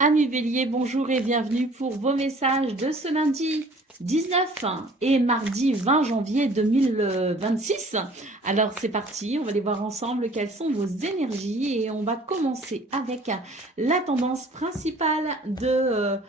Amis Bélier, bonjour et bienvenue pour vos messages de ce lundi 19 et mardi 20 janvier 2026. Alors c'est parti, on va aller voir ensemble quelles sont vos énergies et on va commencer avec la tendance principale de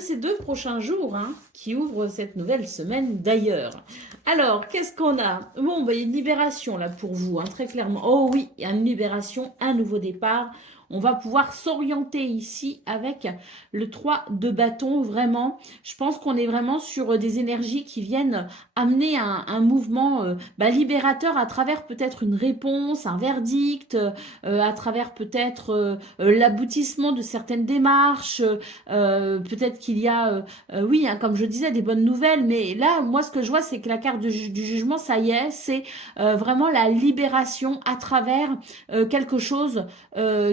ces 2 prochains jours qui ouvrent cette nouvelle semaine d'ailleurs. Alors, qu'est-ce qu'on a? Bon, il y a une libération là pour vous, très clairement. Oh oui, il y a une libération, un nouveau départ. On va pouvoir s'orienter ici avec le 3 de bâton, vraiment. Je pense qu'on est vraiment sur des énergies qui viennent amener un mouvement libérateur à travers peut-être une réponse, un verdict, à travers peut-être l'aboutissement de certaines démarches. Peut-être qu'il y a, oui, comme je disais, des bonnes nouvelles. Mais là, moi, ce que je vois, c'est que la carte du jugement, ça y est, c'est vraiment la libération à travers quelque chose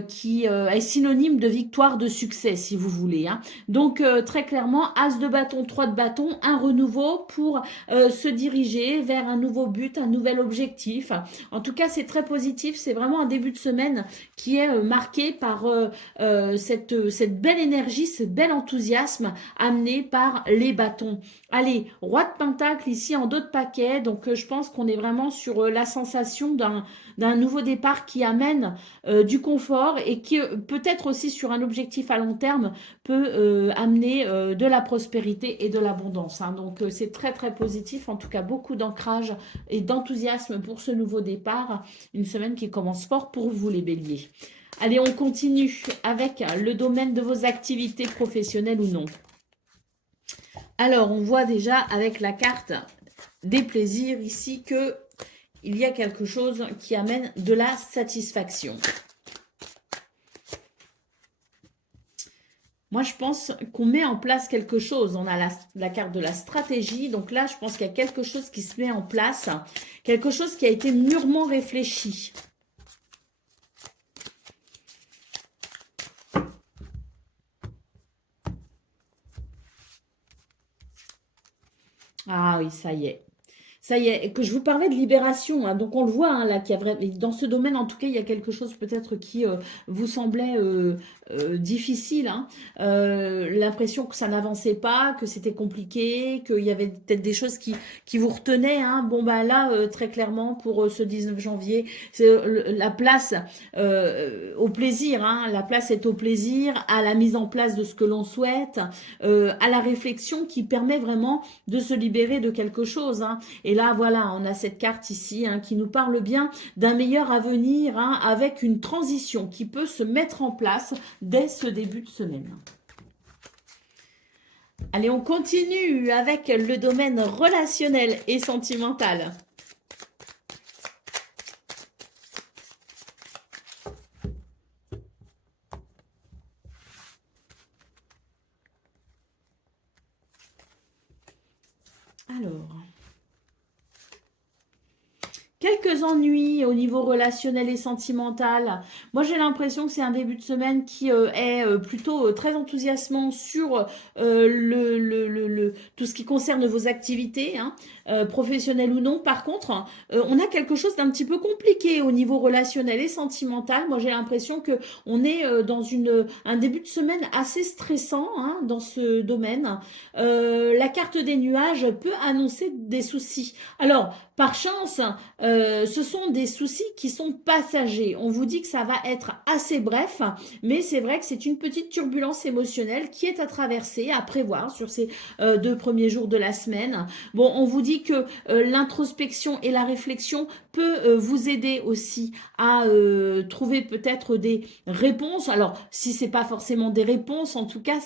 qui est synonyme de victoire, de succès, si vous voulez. Donc, très clairement, As de bâton, 3 de bâton, un renouveau pour se diriger vers un nouveau but, un nouvel objectif. En tout cas, c'est très positif. C'est vraiment un début de semaine qui est marqué par cette belle énergie, ce bel enthousiasme amené par les bâtons. Allez, roi de pentacle ici en dos de paquet. Donc, je pense qu'on est vraiment sur la sensation d'un nouveau départ qui amène du confort et qui peut-être aussi sur un objectif à long terme peut amener de la prospérité et de l'abondance. Donc c'est très très positif, en tout cas beaucoup d'ancrage et d'enthousiasme pour ce nouveau départ. Une semaine qui commence fort pour vous les béliers. Allez, on continue avec le domaine de vos activités professionnelles ou non. Alors, on voit déjà avec la carte des plaisirs ici que il y a quelque chose qui amène de la satisfaction. Moi, je pense qu'on met en place quelque chose. On a la carte de la stratégie. Donc là, je pense qu'il y a quelque chose qui se met en place. Quelque chose qui a été mûrement réfléchi. Ah oui, ça y est. Ça y est, que je vous parlais de libération, donc on le voit là, qu'il y a vraiment, dans ce domaine en tout cas, il y a quelque chose peut-être qui vous semblait difficile, l'impression que ça n'avançait pas, que c'était compliqué, qu'il y avait peut-être des choses qui vous retenaient. Bon bah là, très clairement pour ce 19 janvier, c'est la place au plaisir, la place est au plaisir, à la mise en place de ce que l'on souhaite, à la réflexion qui permet vraiment de se libérer de quelque chose. Et là, voilà, on a cette carte ici qui nous parle bien d'un meilleur avenir avec une transition qui peut se mettre en place dès ce début de semaine. Allez, on continue avec le domaine relationnel et sentimental. Alors... quelques ennuis au niveau relationnel et sentimental. Moi, j'ai l'impression que c'est un début de semaine qui est plutôt très enthousiasmant sur tout ce qui concerne vos activités, professionnelles ou non. Par contre, on a quelque chose d'un petit peu compliqué au niveau relationnel et sentimental. Moi, j'ai l'impression que on est dans un début de semaine assez stressant dans ce domaine. La carte des nuages peut annoncer des soucis. Alors, par chance, ce sont des soucis qui sont passagers. On vous dit que ça va être assez bref, mais c'est vrai que c'est une petite turbulence émotionnelle qui est à traverser, à prévoir sur ces 2 premiers jours de la semaine. Bon, on vous dit que l'introspection et la réflexion peut vous aider aussi à trouver peut-être des réponses. Alors, si c'est pas forcément des réponses, en tout cas,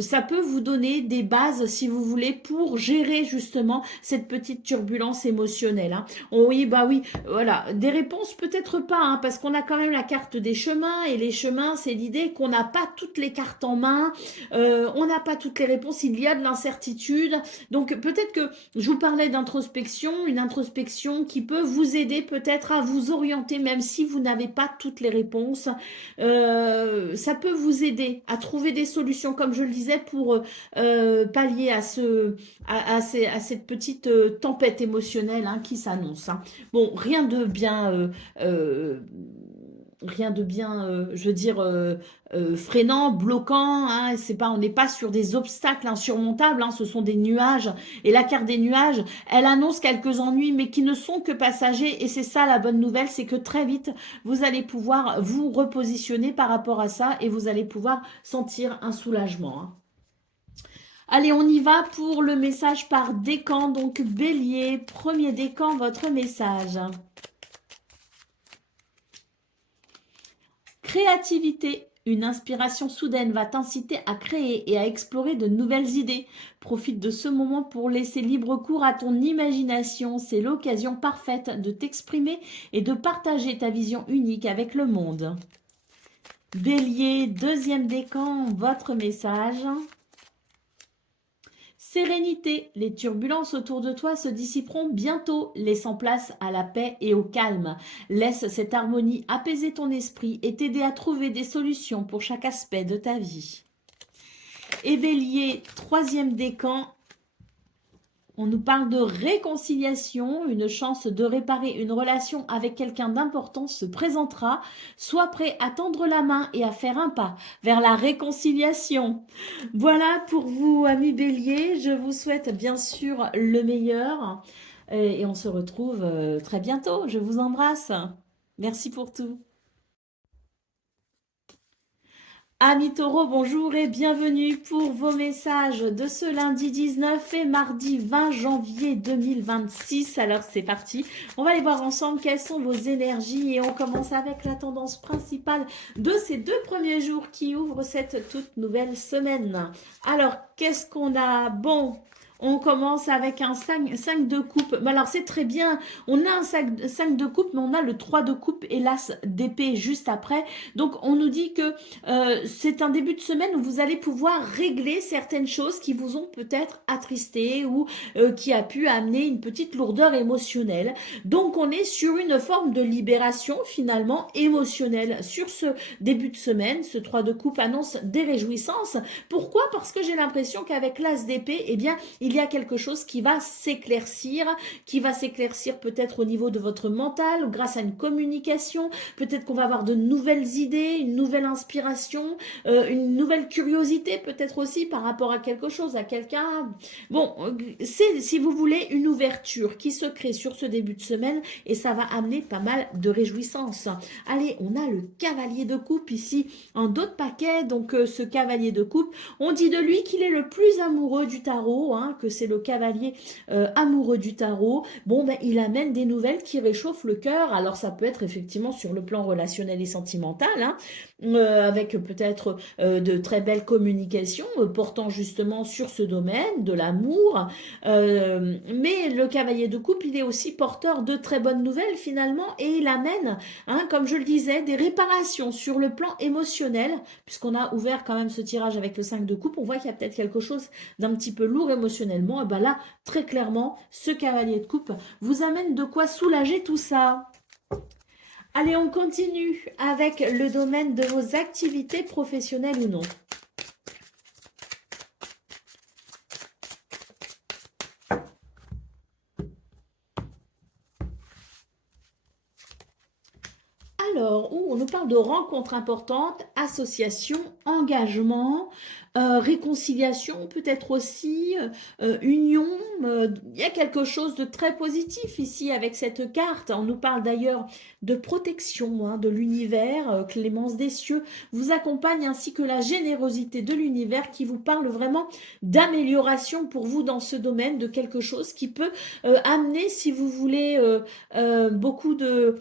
ça peut vous donner des bases, si vous voulez, pour gérer justement cette petite turbulence émotionnelle. Oui, bah oui, voilà. Des réponses peut-être pas, parce qu'on a quand même la carte des chemins, et les chemins, c'est l'idée qu'on n'a pas toutes les cartes en main, on n'a pas toutes les réponses, il y a de l'incertitude. Donc peut-être que je vous parlais d'introspection, une introspection qui peut vous aider peut-être à vous orienter, même si vous n'avez pas toutes les réponses. Ça peut vous aider à trouver des solutions, comme je le disais, pour pallier à cette petite tempête émotionnelle qui s'annonce. Bon, rien de bien rien de bien, je veux dire, freinant, bloquant. Hein, c'est pas, on n'est pas sur des obstacles insurmontables. Hein, ce sont des nuages. Et la carte des nuages, elle annonce quelques ennuis, mais qui ne sont que passagers. Et c'est ça la bonne nouvelle, c'est que très vite, vous allez pouvoir vous repositionner par rapport à ça et vous allez pouvoir sentir un soulagement. Hein. Allez, on y va pour le message par décan. Donc, Bélier, premier décan, votre message. Créativité. Une inspiration soudaine va t'inciter à créer et à explorer de nouvelles idées. Profite de ce moment pour laisser libre cours à ton imagination. C'est l'occasion parfaite de t'exprimer et de partager ta vision unique avec le monde. Bélier, deuxième décan, votre message. Sérénité, les turbulences autour de toi se dissiperont bientôt, laissant place à la paix et au calme. Laisse cette harmonie apaiser ton esprit et t'aider à trouver des solutions pour chaque aspect de ta vie. Et Bélier, troisième décan, on nous parle de réconciliation, une chance de réparer une relation avec quelqu'un d'important se présentera. Sois prêt à tendre la main et à faire un pas vers la réconciliation. Voilà pour vous, amis Bélier. Je vous souhaite bien sûr le meilleur et on se retrouve très bientôt. Je vous embrasse. Merci pour tout. Amis taureaux, bonjour et bienvenue pour vos messages de ce lundi 19 et mardi 20 janvier 2026. Alors c'est parti, on va aller voir ensemble quelles sont vos énergies et on commence avec la tendance principale de ces 2 premiers jours qui ouvrent cette toute nouvelle semaine. Alors qu'est-ce qu'on a? Bon, on commence avec un 5 de coupe. Alors, c'est très bien. On a un 5 de coupe, mais on a le 3 de coupe et l'as d'épée juste après. Donc, on nous dit que c'est un début de semaine où vous allez pouvoir régler certaines choses qui vous ont peut-être attristé ou qui a pu amener une petite lourdeur émotionnelle. Donc, on est sur une forme de libération finalement émotionnelle sur ce début de semaine. Ce 3 de coupe annonce des réjouissances. Pourquoi? Parce que j'ai l'impression qu'avec l'as d'épée, eh bien, il y a quelque chose qui va s'éclaircir peut-être au niveau de votre mental, grâce à une communication, peut-être qu'on va avoir de nouvelles idées, une nouvelle inspiration, une nouvelle curiosité peut-être aussi par rapport à quelque chose, à quelqu'un. Bon, c'est, si vous voulez, une ouverture qui se crée sur ce début de semaine et ça va amener pas mal de réjouissances. Allez, on a le cavalier de coupe ici en d'autres paquets, donc ce cavalier de coupe, on dit de lui qu'il est le plus amoureux du tarot, hein, que c'est le cavalier amoureux du tarot. Bon, ben, il amène des nouvelles qui réchauffent le cœur. Alors, ça peut être effectivement sur le plan relationnel et sentimental, hein, avec peut-être de très belles communications portant justement sur ce domaine, de l'amour. Mais le cavalier de coupe, il est aussi porteur de très bonnes nouvelles finalement et il amène, hein, comme je le disais, des réparations sur le plan émotionnel, puisqu'on a ouvert quand même ce tirage avec le 5 de coupe. On voit qu'il y a peut-être quelque chose d'un petit peu lourd émotionnellement. Et ben là, très clairement, ce cavalier de coupe vous amène de quoi soulager tout ça. Allez, on continue avec le domaine de vos activités professionnelles ou non. Alors, on nous parle de rencontres importantes, associations, engagement, réconciliation peut-être aussi, union. Il y a quelque chose de très positif ici avec cette carte. On nous parle d'ailleurs de protection, hein, de l'univers. Clémence des cieux vous accompagne ainsi que la générosité de l'univers qui vous parle vraiment d'amélioration pour vous dans ce domaine, de quelque chose qui peut amener, si vous voulez, beaucoup de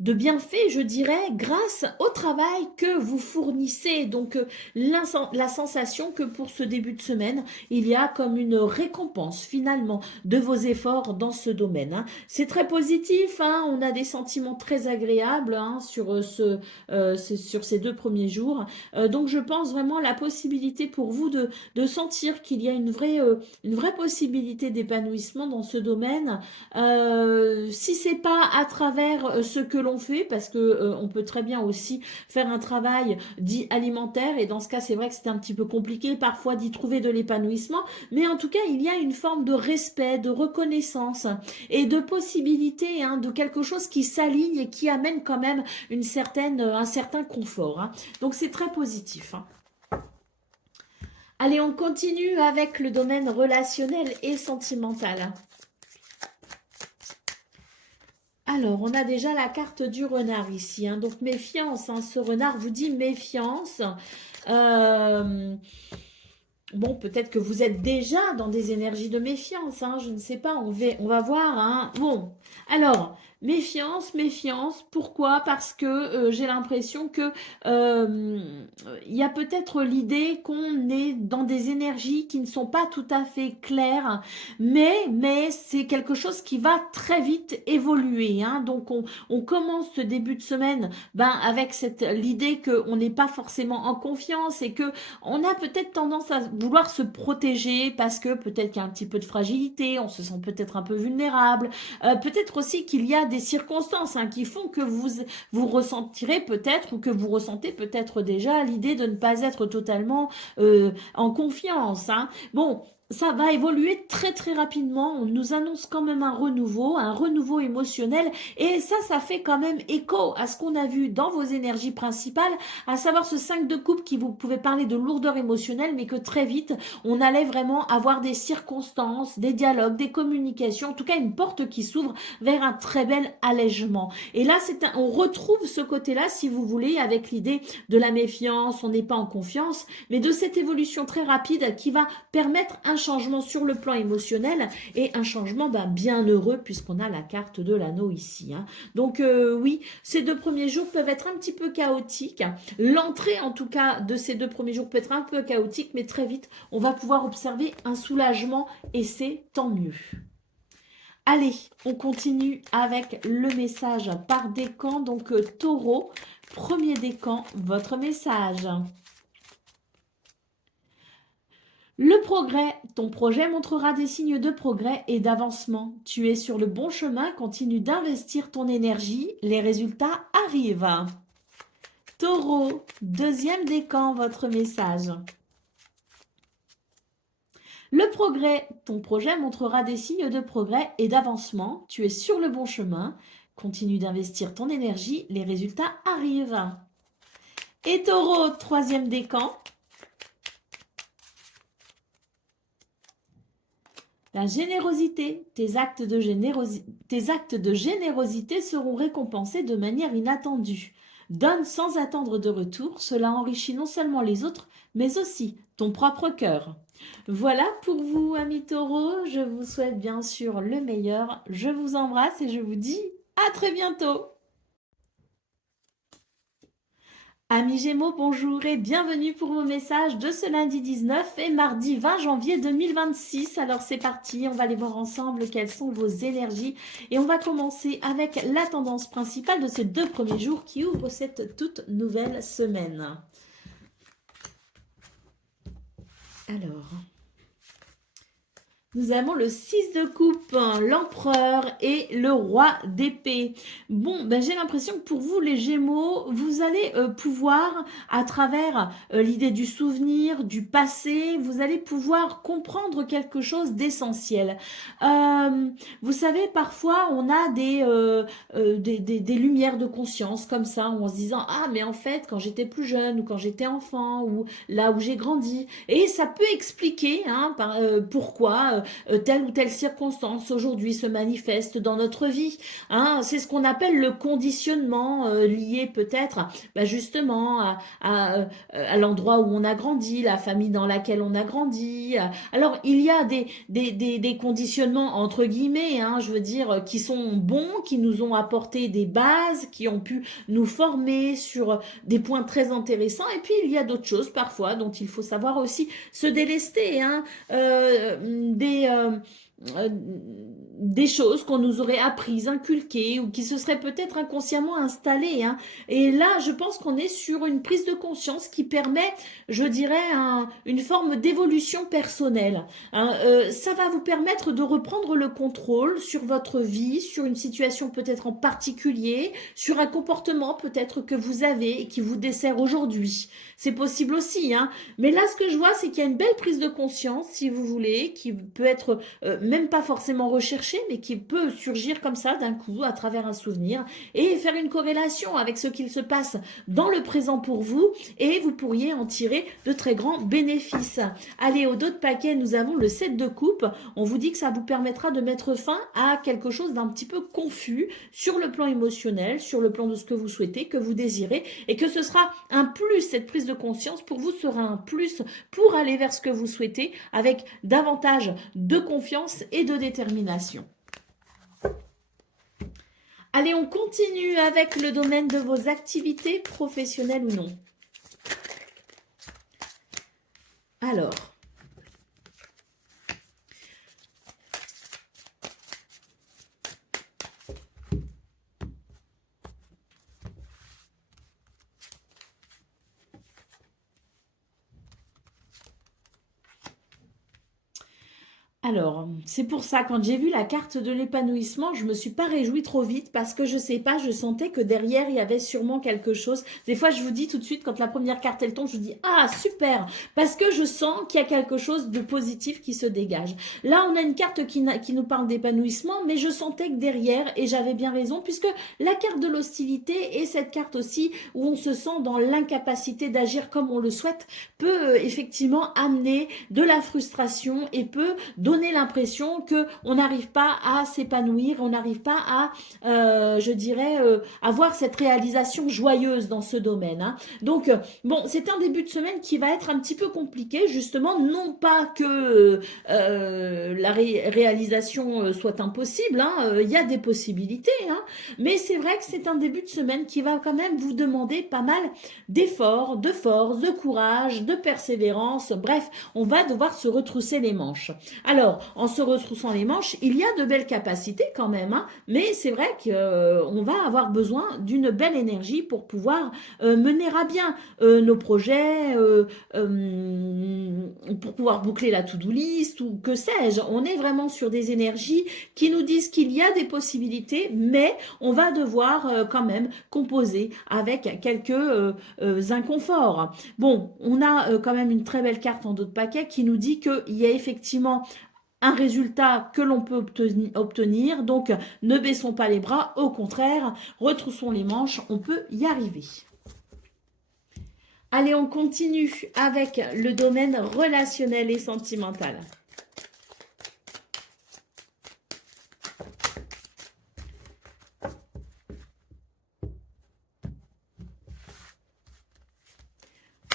bienfaits, je dirais, grâce au travail que vous fournissez. Donc, la sensation que pour ce début de semaine, il y a comme une récompense finalement de vos efforts dans ce domaine. Hein. C'est très positif, hein, on a des sentiments très agréables, hein, sur ces 2 premiers jours. Donc, je pense vraiment la possibilité pour vous de sentir qu'il y a une vraie possibilité d'épanouissement dans ce domaine. Si c'est pas à travers ce que l'on fait, parce que on peut très bien aussi faire un travail dit alimentaire, et dans ce cas, c'est vrai que c'est un petit peu compliqué parfois d'y trouver de l'épanouissement, mais en tout cas, il y a une forme de respect, de reconnaissance et de possibilité, hein, de quelque chose qui s'aligne et qui amène quand même un certain confort, hein. Donc, c'est très positif, hein. Allez, on continue avec le domaine relationnel et sentimental. Alors, on a déjà la carte du renard ici, hein. Donc, méfiance, hein. Ce renard vous dit méfiance. Bon, peut-être que vous êtes déjà dans des énergies de méfiance, hein. Je ne sais pas, on va voir, hein. Bon, alors, méfiance, méfiance. Pourquoi? Parce que j'ai l'impression que il y a peut-être l'idée qu'on est dans des énergies qui ne sont pas tout à fait claires, mais c'est quelque chose qui va très vite évoluer, hein. Donc, on commence ce début de semaine avec l'idée qu'on n'est pas forcément en confiance et que on a peut-être tendance à vouloir se protéger parce que peut-être qu'il y a un petit peu de fragilité, on se sent peut-être un peu vulnérable, peut-être aussi qu'il y a des circonstances, hein, qui font que vous ressentirez peut-être ou que vous ressentez peut-être déjà l'idée de ne pas être totalement en confiance, hein. Bon, ça va évoluer très très rapidement. On nous annonce quand même un renouveau émotionnel. Et ça fait quand même écho à ce qu'on a vu dans vos énergies principales, à savoir ce 5 de coupe qui vous pouvait parler de lourdeur émotionnelle, mais que très vite, on allait vraiment avoir des circonstances, des dialogues, des communications, en tout cas une porte qui s'ouvre vers un très bel allègement. Et là, on retrouve ce côté-là, si vous voulez, avec l'idée de la méfiance, on n'est pas en confiance, mais de cette évolution très rapide qui va permettre un changement sur le plan émotionnel et un changement bien heureux puisqu'on a la carte de l'anneau ici, hein. Donc oui, ces 2 premiers jours peuvent être un petit peu chaotiques. L'entrée en tout cas de ces 2 premiers jours peut être un peu chaotique, mais très vite on va pouvoir observer un soulagement et c'est tant mieux. Allez, on continue avec le message par décan. Donc Taureau, premier décan, votre message. Le progrès, ton projet montrera des signes de progrès et d'avancement. Tu es sur le bon chemin, continue d'investir ton énergie, les résultats arrivent. Taureau, deuxième décan, votre message. Le progrès, ton projet montrera des signes de progrès et d'avancement. Tu es sur le bon chemin, continue d'investir ton énergie, les résultats arrivent. Et Taureau, troisième décan. La générosité, tes actes de générosité seront récompensés de manière inattendue. Donne sans attendre de retour, cela enrichit non seulement les autres, mais aussi ton propre cœur. Voilà pour vous, amis taureaux, je vous souhaite bien sûr le meilleur, je vous embrasse et je vous dis à très bientôt. Amis Gémeaux, bonjour et bienvenue pour vos messages de ce lundi 19 et mardi 20 janvier 2026. Alors c'est parti, on va aller voir ensemble quelles sont vos énergies et on va commencer avec la tendance principale de ces 2 premiers jours qui ouvrent cette toute nouvelle semaine. Alors, nous avons le 6 de coupe, l'empereur et le roi d'épée. Bon, j'ai l'impression que pour vous, les Gémeaux, vous allez pouvoir, à travers l'idée du souvenir, du passé, vous allez pouvoir comprendre quelque chose d'essentiel. Vous savez, parfois, on a des lumières de conscience comme ça, en se disant « Ah, mais en fait, quand j'étais plus jeune, ou quand j'étais enfant, ou là où j'ai grandi. » Et ça peut expliquer pourquoi telle ou telle circonstance aujourd'hui se manifeste dans notre vie, hein. C'est ce qu'on appelle le conditionnement lié peut-être justement à l'endroit où on a grandi, la famille dans laquelle on a grandi. Alors il y a des conditionnements entre guillemets, hein, je veux dire, qui sont bons, qui nous ont apporté des bases, qui ont pu nous former sur des points très intéressants, et puis il y a d'autres choses parfois dont il faut savoir aussi se délester, hein, des choses qu'on nous aurait apprises, inculquées, ou qui se seraient peut-être inconsciemment installées, hein. Et là, je pense qu'on est sur une prise de conscience qui permet, je dirais, une forme d'évolution personnelle, hein. Ça va vous permettre de reprendre le contrôle sur votre vie, sur une situation peut-être en particulier, sur un comportement peut-être que vous avez et qui vous dessert aujourd'hui. C'est possible aussi, hein. Mais là, ce que je vois, c'est qu'il y a une belle prise de conscience, si vous voulez, qui peut être même pas forcément recherchée, mais qui peut surgir comme ça d'un coup, à travers un souvenir, et faire une corrélation avec ce qu'il se passe dans le présent pour vous, et vous pourriez en tirer de très grands bénéfices. Allez, au dos de paquet, nous avons le 7 de coupe. On vous dit que ça vous permettra de mettre fin à quelque chose d'un petit peu confus sur le plan émotionnel, sur le plan de ce que vous souhaitez, que vous désirez, et que ce sera un plus, cette prise de conscience pour vous sera un plus pour aller vers ce que vous souhaitez avec davantage de confiance et de détermination. Allez, on continue avec le domaine de vos activités professionnelles ou non. Alors, c'est pour ça, quand j'ai vu la carte de l'épanouissement, je me suis pas réjouie trop vite parce que je sais pas, je sentais que derrière, il y avait sûrement quelque chose. Des fois, je vous dis tout de suite, quand la première carte, elle tombe, je vous dis, ah, super, parce que je sens qu'il y a quelque chose de positif qui se dégage. Là, on a une carte qui nous parle d'épanouissement, mais je sentais que derrière, et j'avais bien raison, puisque la carte de l'hostilité et cette carte aussi, où on se sent dans l'incapacité d'agir comme on le souhaite, peut effectivement amener de la frustration et peut donner l'impression que on n'arrive pas à s'épanouir, on n'arrive pas à, je dirais, avoir cette réalisation joyeuse dans ce domaine, hein. Donc, bon, c'est un début de semaine qui va être un petit peu compliqué, justement, non pas que la réalisation soit impossible, hein, il y a des possibilités, hein, mais c'est vrai que c'est un début de semaine qui va quand même vous demander pas mal d'efforts, de force, de courage, de persévérance, bref, on va devoir se retrousser les manches. Alors, en se retroussant les manches, il y a de belles capacités quand même, hein, mais c'est vrai qu'on va avoir besoin d'une belle énergie pour pouvoir mener à bien nos projets, pour pouvoir boucler la to-do list ou que sais-je. On est vraiment sur des énergies qui nous disent qu'il y a des possibilités, mais on va devoir quand même composer avec quelques inconforts. Bon, on a quand même une très belle carte en dos de paquet qui nous dit qu'il y a effectivement un résultat que l'on peut obtenir. Donc, ne baissons pas les bras, au contraire, retroussons les manches, on peut y arriver. Allez, on continue avec le domaine relationnel et sentimental.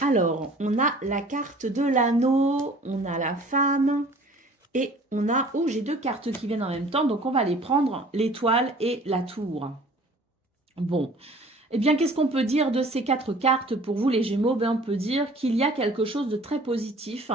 Alors, on a la carte de l'anneau, on a la femme et on a... Oh, j'ai deux cartes qui viennent en même temps, donc on va les prendre, l'étoile et la tour. Bon, eh bien, qu'est-ce qu'on peut dire de ces quatre cartes pour vous, les Gémeaux? Ben, on peut dire qu'il y a quelque chose de très positif,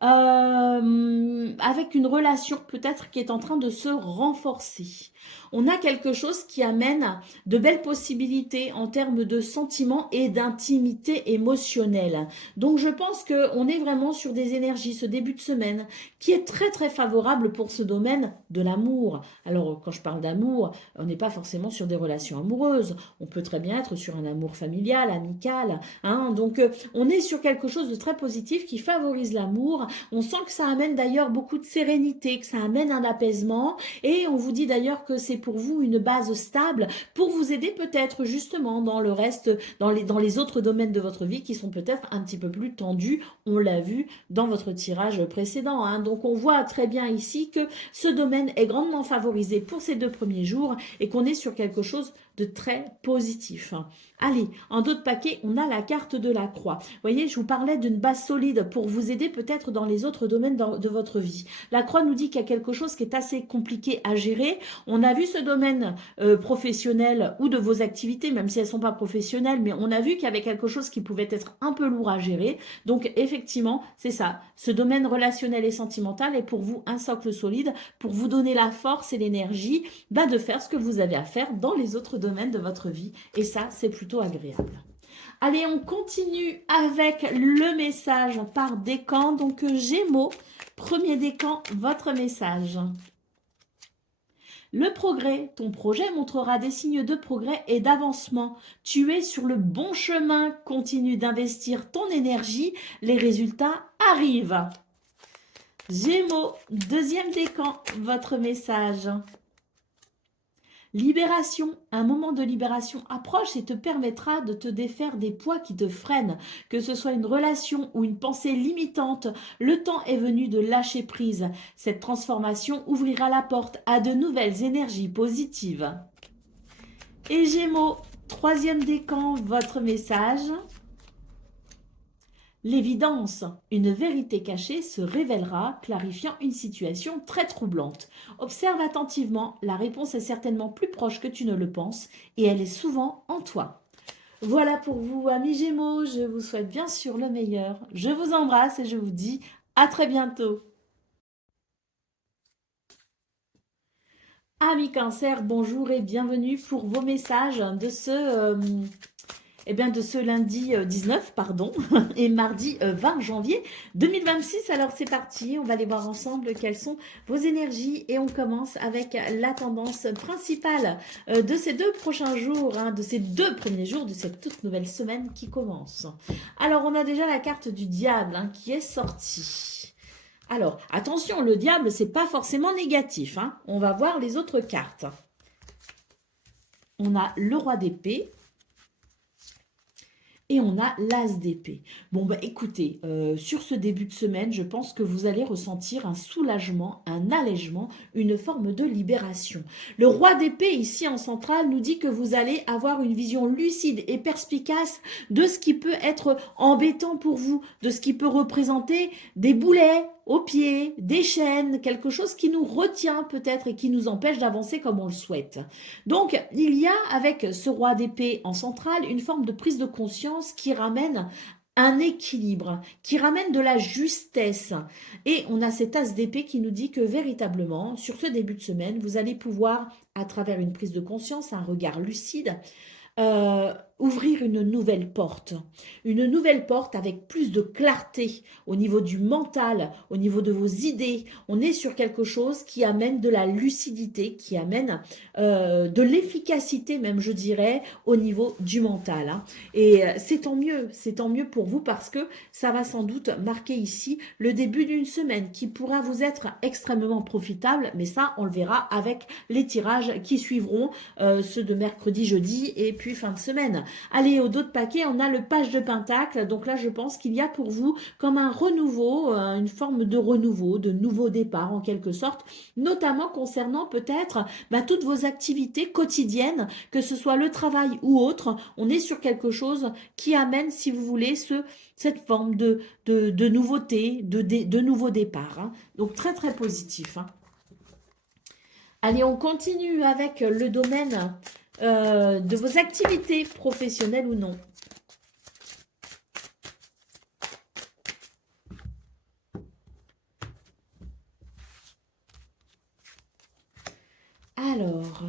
avec une relation peut-être qui est en train de se renforcer. On a quelque chose qui amène de belles possibilités en termes de sentiments et d'intimité émotionnelle. Donc, je pense qu'on est vraiment sur des énergies, ce début de semaine, qui est très, très favorable pour ce domaine de l'amour. Alors, quand je parle d'amour, on n'est pas forcément sur des relations amoureuses. On peut très bien être sur un amour familial, amical, hein. Donc, on est sur quelque chose de très positif qui favorise l'amour. On sent que ça amène d'ailleurs beaucoup de sérénité, que ça amène un apaisement. Et on vous dit d'ailleurs que c'est pour vous une base stable pour vous aider peut-être justement dans le reste, dans les autres domaines de votre vie qui sont peut-être un petit peu plus tendus. On l'a vu dans votre tirage précédent, hein. Donc, on voit très bien ici que ce domaine est grandement favorisé pour ces 2 premiers jours et qu'on est sur quelque chose de très positif. Allez, en d'autres paquets, on a la carte de la croix. Vous voyez, je vous parlais d'une base solide pour vous aider peut-être dans les autres domaines de votre vie. La croix nous dit qu'il y a quelque chose qui est assez compliqué à gérer. On a vu ce domaine professionnel ou de vos activités, même si elles ne sont pas professionnelles, mais on a vu qu'il y avait quelque chose qui pouvait être un peu lourd à gérer. Donc, effectivement, c'est ça. Ce domaine relationnel et sentimental est pour vous un socle solide pour vous donner la force et l'énergie de faire ce que vous avez à faire dans les autres domaines de votre vie. Et ça, c'est plutôt agréable. Allez, on continue avec le message par décan. Donc, Gémeaux, premier décan, votre message. Le progrès, ton projet montrera des signes de progrès et d'avancement. Tu es sur le bon chemin, continue d'investir ton énergie, les résultats arrivent. Gémeaux, deuxième décan, votre message. Libération, un moment de libération approche et te permettra de te défaire des poids qui te freinent. Que ce soit une relation ou une pensée limitante, le temps est venu de lâcher prise. Cette transformation ouvrira la porte à de nouvelles énergies positives. Et Gémeaux, troisième décan, votre message. L'évidence, une vérité cachée se révélera, clarifiant une situation très troublante. Observe attentivement, la réponse est certainement plus proche que tu ne le penses et elle est souvent en toi. Voilà pour vous, amis Gémeaux, je vous souhaite bien sûr le meilleur. Je vous embrasse et je vous dis à très bientôt. Amis Cancer, bonjour et bienvenue pour vos messages de ce lundi 19, et mardi 20 janvier 2026. Alors c'est parti, on va aller voir ensemble quelles sont vos énergies et on commence avec la tendance principale de ces 2 prochains jours, de ces 2 premiers jours de cette toute nouvelle semaine qui commence. Alors on a déjà la carte du diable qui est sortie. Alors attention, le diable c'est pas forcément négatif, on va voir les autres cartes. On a le roi d'épée. Et on a l'as d'épée. Bon, écoutez, sur ce début de semaine, je pense que vous allez ressentir un soulagement, un allègement, une forme de libération. Le roi d'épée, ici en centrale, nous dit que vous allez avoir une vision lucide et perspicace de ce qui peut être embêtant pour vous, de ce qui peut représenter des boulets aux pieds, des chaînes, quelque chose qui nous retient peut-être et qui nous empêche d'avancer comme on le souhaite. Donc, il y a avec ce roi d'épée en centrale une forme de prise de conscience qui ramène un équilibre, qui ramène de la justesse. Et on a cet as d'épée qui nous dit que véritablement, sur ce début de semaine, vous allez pouvoir, à travers une prise de conscience, un regard lucide, ouvrir une nouvelle porte avec plus de clarté au niveau du mental, au niveau de vos idées. On est sur quelque chose qui amène de la lucidité, qui amène de l'efficacité même, je dirais, au niveau du mental. Et c'est tant mieux pour vous parce que ça va sans doute marquer ici le début d'une semaine qui pourra vous être extrêmement profitable, mais ça, on le verra avec les tirages qui suivront, ceux de mercredi, jeudi et puis fin de semaine. Allez, au dos de paquet, on a le page de pentacle. Donc là, je pense qu'il y a pour vous comme un renouveau, une forme de renouveau, de nouveau départ en quelque sorte, notamment concernant peut-être toutes vos activités quotidiennes, que ce soit le travail ou autre. On est sur quelque chose qui amène, si vous voulez, cette forme de nouveauté, de nouveau départ. Donc très très positif. Allez, on continue avec le domaine de vos activités professionnelles ou non. Alors,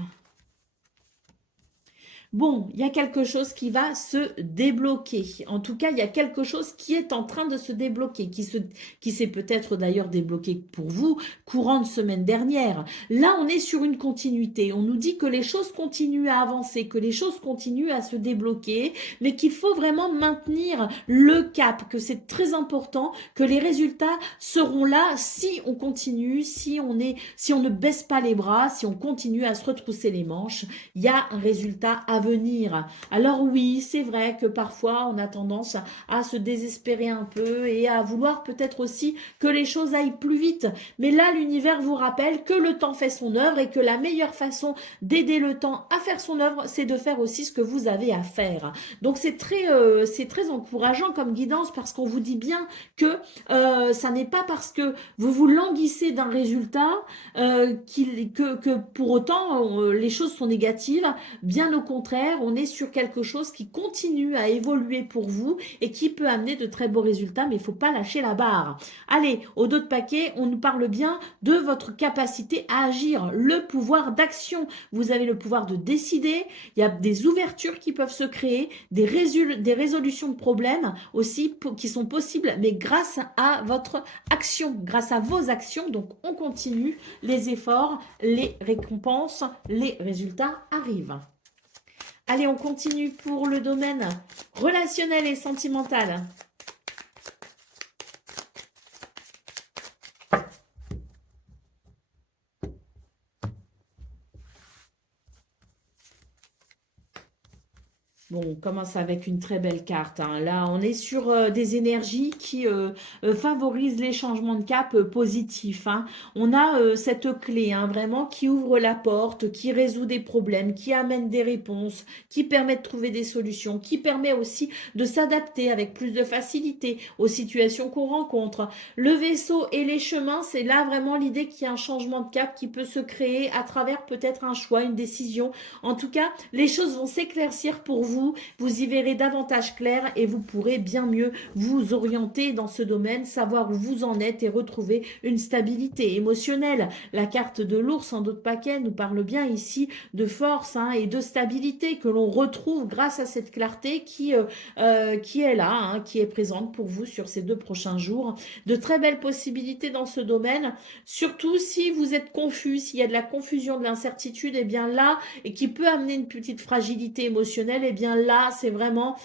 bon, il y a quelque chose qui va se débloquer. En tout cas, il y a quelque chose qui est en train de se débloquer, qui s'est peut-être d'ailleurs débloqué pour vous courant de semaine dernière. Là, on est sur une continuité. On nous dit que les choses continuent à avancer, que les choses continuent à se débloquer, mais qu'il faut vraiment maintenir le cap, que c'est très important, que les résultats seront là si on continue, si on ne baisse pas les bras, si on continue à se retrousser les manches. Il y a un résultat à venir. venir. Alors oui, c'est vrai que parfois on a tendance à se désespérer un peu et à vouloir peut-être aussi que les choses aillent plus vite. Mais là, l'univers vous rappelle que le temps fait son œuvre et que la meilleure façon d'aider le temps à faire son œuvre, c'est de faire aussi ce que vous avez à faire. Donc c'est très encourageant comme guidance parce qu'on vous dit bien que ça n'est pas parce que vous vous languissez d'un résultat que pour autant les choses sont négatives. Bien au contraire, on est sur quelque chose qui continue à évoluer pour vous et qui peut amener de très beaux résultats, mais il ne faut pas lâcher la barre. Allez, au dos de paquet, on nous parle bien de votre capacité à agir, le pouvoir d'action. Vous avez le pouvoir de décider, il y a des ouvertures qui peuvent se créer, des résolutions de problèmes aussi qui sont possibles, mais grâce à votre action, grâce à vos actions. Donc on continue les efforts, les récompenses, les résultats arrivent. Allez, on continue pour le domaine relationnel et sentimental. Bon, on commence avec une très belle carte, hein. Là, on est sur des énergies qui favorisent les changements de cap positifs, hein. On a cette clé, hein, vraiment, qui ouvre la porte, qui résout des problèmes, qui amène des réponses, qui permet de trouver des solutions, qui permet aussi de s'adapter avec plus de facilité aux situations qu'on rencontre. Le vaisseau et les chemins, c'est là vraiment l'idée qu'il y a un changement de cap qui peut se créer à travers peut-être un choix, une décision. En tout cas, les choses vont s'éclaircir pour vous. Vous y verrez davantage clair et vous pourrez bien mieux vous orienter dans ce domaine, savoir où vous en êtes et retrouver une stabilité émotionnelle. La carte de l'ours en dos de paquet nous parle bien ici de force, hein, et de stabilité que l'on retrouve grâce à cette clarté qui est là, hein, qui est présente pour vous sur ces 2 prochains jours. De très belles possibilités dans ce domaine, surtout si vous êtes confus, s'il y a de la confusion, de l'incertitude, et bien là, et qui peut amener une petite fragilité émotionnelle, et bien là, c'est vraiment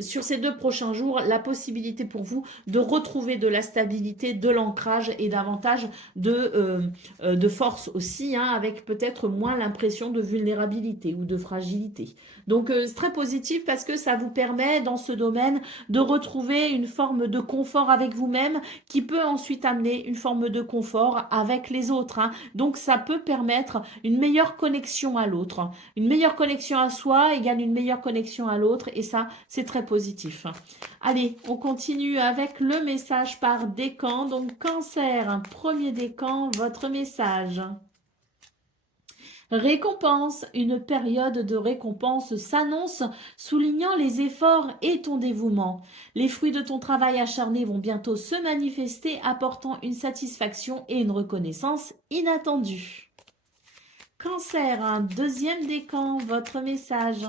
sur ces 2 prochains jours, la possibilité pour vous de retrouver de la stabilité, de l'ancrage et davantage de force aussi, hein, avec peut-être moins l'impression de vulnérabilité ou de fragilité. Donc c'est très positif parce que ça vous permet dans ce domaine de retrouver une forme de confort avec vous-même qui peut ensuite amener une forme de confort avec les autres, hein. Donc ça peut permettre une meilleure connexion à l'autre. Une meilleure connexion à soi égale une meilleure connexion à l'autre et ça, c'est très positif. Allez, on continue avec le message par décan. Donc Cancer, premier décan, votre message. Récompense, une période de récompense s'annonce, soulignant les efforts et ton dévouement. Les fruits de ton travail acharné vont bientôt se manifester, apportant une satisfaction et une reconnaissance inattendue. Cancer, un deuxième décan, votre message.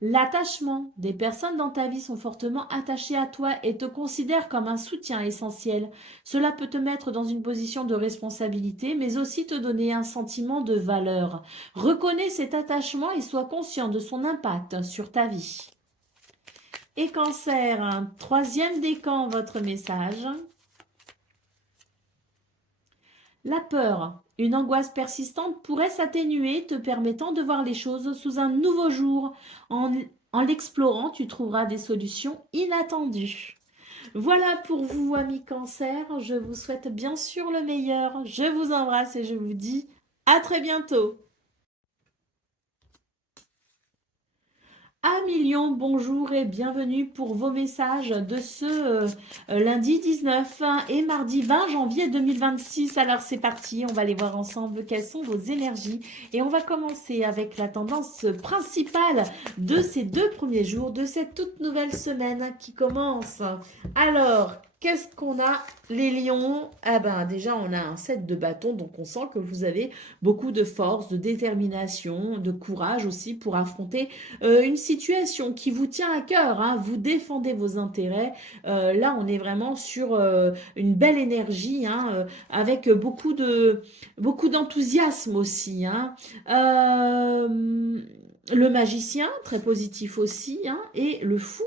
L'attachement. Des personnes dans ta vie sont fortement attachées à toi et te considèrent comme un soutien essentiel. Cela peut te mettre dans une position de responsabilité, mais aussi te donner un sentiment de valeur. Reconnais cet attachement et sois conscient de son impact sur ta vie. Et Cancer, un troisième décan, votre message. La peur. Une angoisse persistante pourrait s'atténuer, te permettant de voir les choses sous un nouveau jour. En l'explorant, tu trouveras des solutions inattendues. Voilà pour vous, amis Cancer. Je vous souhaite bien sûr le meilleur. Je vous embrasse et je vous dis à très bientôt. Million, bonjour et bienvenue pour vos messages de ce lundi 19 et mardi 20 janvier 2026. Alors c'est parti, on va aller voir ensemble quelles sont vos énergies et on va commencer avec la tendance principale de ces 2 premiers jours de cette toute nouvelle semaine qui commence. Alors, qu'est-ce qu'on a, les lions? Ah ben déjà, on a un set de bâtons, donc on sent que vous avez beaucoup de force, de détermination, de courage aussi pour affronter une situation qui vous tient à cœur, hein. Vous défendez vos intérêts. Là, on est vraiment sur une belle énergie, hein, avec beaucoup d'enthousiasme aussi, hein. Le magicien, très positif aussi, hein, et le fou,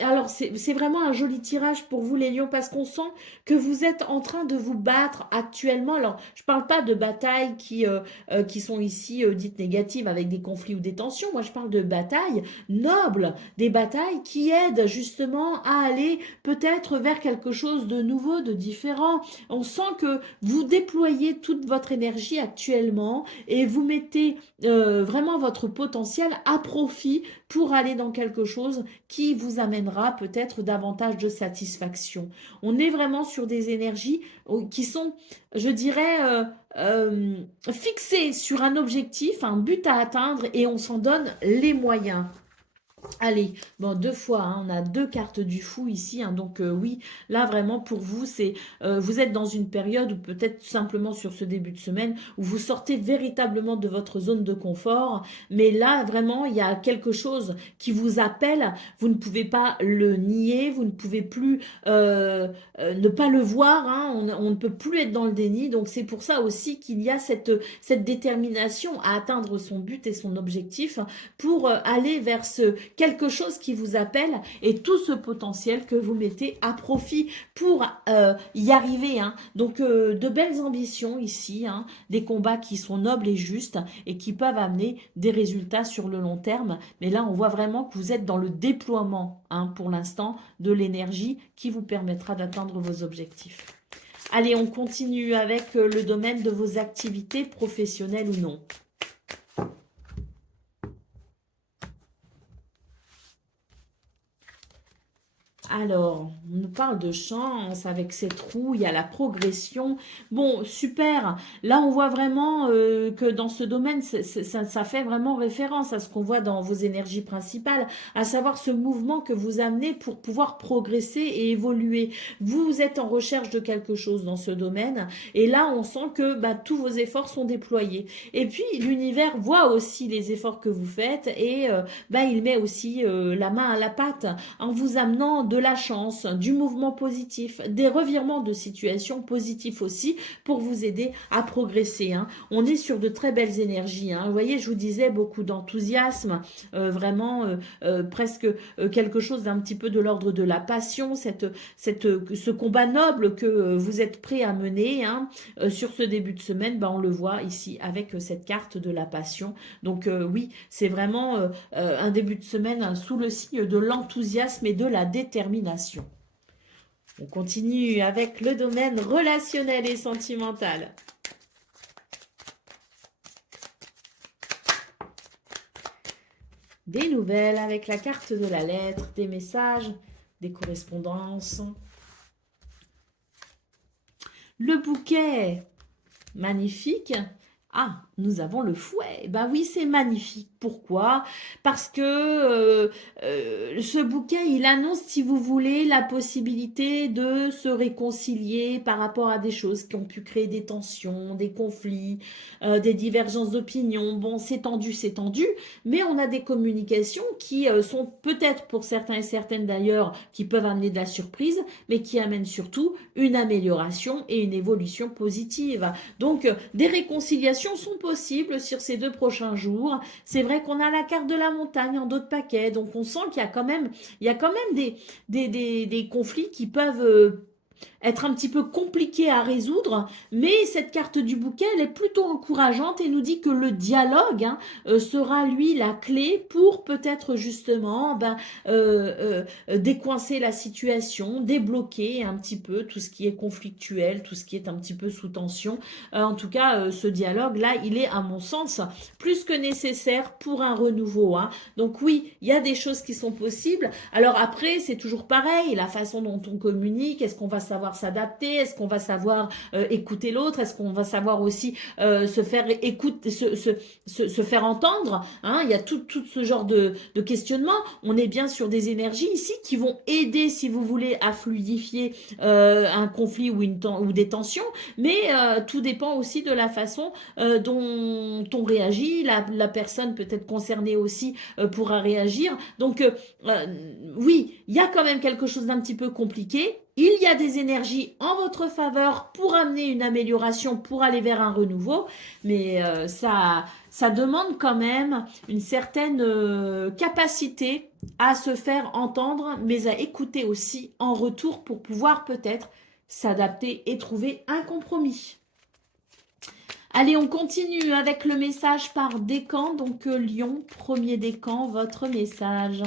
alors c'est vraiment un joli tirage pour vous les lions parce qu'on sent que vous êtes en train de vous battre actuellement. Alors, je parle pas de batailles qui sont ici dites négatives avec des conflits ou des tensions. Moi, je parle de batailles nobles, des batailles qui aident justement à aller peut-être vers quelque chose de nouveau, de différent. On sent que vous déployez toute votre énergie actuellement et vous mettez vraiment votre potentiel à profit pour aller dans quelque chose qui vous amènera peut-être davantage de satisfaction. On est vraiment sur des énergies qui sont, je dirais, fixées sur un objectif, un but à atteindre et on s'en donne les moyens. Allez, bon, deux fois, hein, on a deux cartes du fou ici, hein, donc oui, là vraiment pour vous, c'est vous êtes dans une période ou peut-être tout simplement sur ce début de semaine où vous sortez véritablement de votre zone de confort, mais là vraiment il y a quelque chose qui vous appelle, vous ne pouvez pas le nier, vous ne pouvez plus ne pas le voir, hein, on ne peut plus être dans le déni, donc c'est pour ça aussi qu'il y a cette détermination à atteindre son but et son objectif pour aller vers quelque chose qui vous appelle et tout ce potentiel que vous mettez à profit pour y arriver. Hein. Donc, de belles ambitions ici, hein, des combats qui sont nobles et justes et qui peuvent amener des résultats sur le long terme. Mais là, on voit vraiment que vous êtes dans le déploiement, hein, pour l'instant, de l'énergie qui vous permettra d'atteindre vos objectifs. Allez, on continue avec le domaine de vos activités professionnelles ou non. Alors, on nous parle de chance avec cette roue, il y a la progression. Bon, super. Là, on voit vraiment que dans ce domaine, ça fait vraiment référence à ce qu'on voit dans vos énergies principales, à savoir ce mouvement que vous amenez pour pouvoir progresser et évoluer. Vous êtes en recherche de quelque chose dans ce domaine et là, on sent que tous vos efforts sont déployés. Et puis, l'univers voit aussi les efforts que vous faites et il met aussi la main à la pâte en vous amenant de la chance, du mouvement positif, des revirements de situation positifs aussi pour vous aider à progresser. Hein. On est sur de très belles énergies. Hein. Vous voyez, je vous disais beaucoup d'enthousiasme, vraiment presque quelque chose d'un petit peu de l'ordre de la passion, ce combat noble que vous êtes prêt à mener sur ce début de semaine. On le voit ici avec cette carte de la passion. Donc oui, c'est vraiment un début de semaine sous le signe de l'enthousiasme et de la détermination. On continue avec le domaine relationnel et sentimental. Des nouvelles avec la carte de la lettre, des messages, des correspondances. Le bouquet, magnifique. Ah, nous avons le fouet. Ben oui, c'est magnifique. Pourquoi? Parce que ce bouquet, il annonce, si vous voulez, la possibilité de se réconcilier par rapport à des choses qui ont pu créer des tensions, des conflits, des divergences d'opinion. Bon, c'est tendu, mais on a des communications qui sont peut-être pour certains et certaines d'ailleurs, qui peuvent amener de la surprise, mais qui amènent surtout une amélioration et une évolution positive. Donc, des réconciliations sont possibles sur ces 2 prochains jours. C'est vrai qu'on a la carte de la montagne en d'autres paquets, donc on sent qu'il y a quand même, des conflits qui peuvent être un petit peu compliqué à résoudre, mais cette carte du bouquet, elle est plutôt encourageante et nous dit que le dialogue sera, lui, la clé pour peut-être justement décoincer la situation, débloquer un petit peu tout ce qui est conflictuel, tout ce qui est un petit peu sous tension. En tout cas, ce dialogue-là, il est, à mon sens, plus que nécessaire pour un renouveau. Hein. Donc oui, il y a des choses qui sont possibles. Alors après, c'est toujours pareil, la façon dont on communique, est-ce qu'on va savoir s'adapter, est-ce qu'on va savoir écouter l'autre, est-ce qu'on va savoir aussi se faire écouter, se faire entendre, hein, il y a tout ce genre de questionnement. On est bien sur des énergies ici qui vont aider, si vous voulez, à fluidifier un conflit ou des tensions, mais tout dépend aussi de la façon dont on réagit, la personne peut-être concernée aussi pourra réagir. Donc oui, il y a quand même quelque chose d'un petit peu compliqué, il y a des énergies en votre faveur pour amener une amélioration, pour aller vers un renouveau, mais ça demande quand même une certaine capacité à se faire entendre, mais à écouter aussi en retour pour pouvoir peut-être s'adapter et trouver un compromis. Allez, on continue avec le message par décan. Donc, Lion, premier décan, votre message.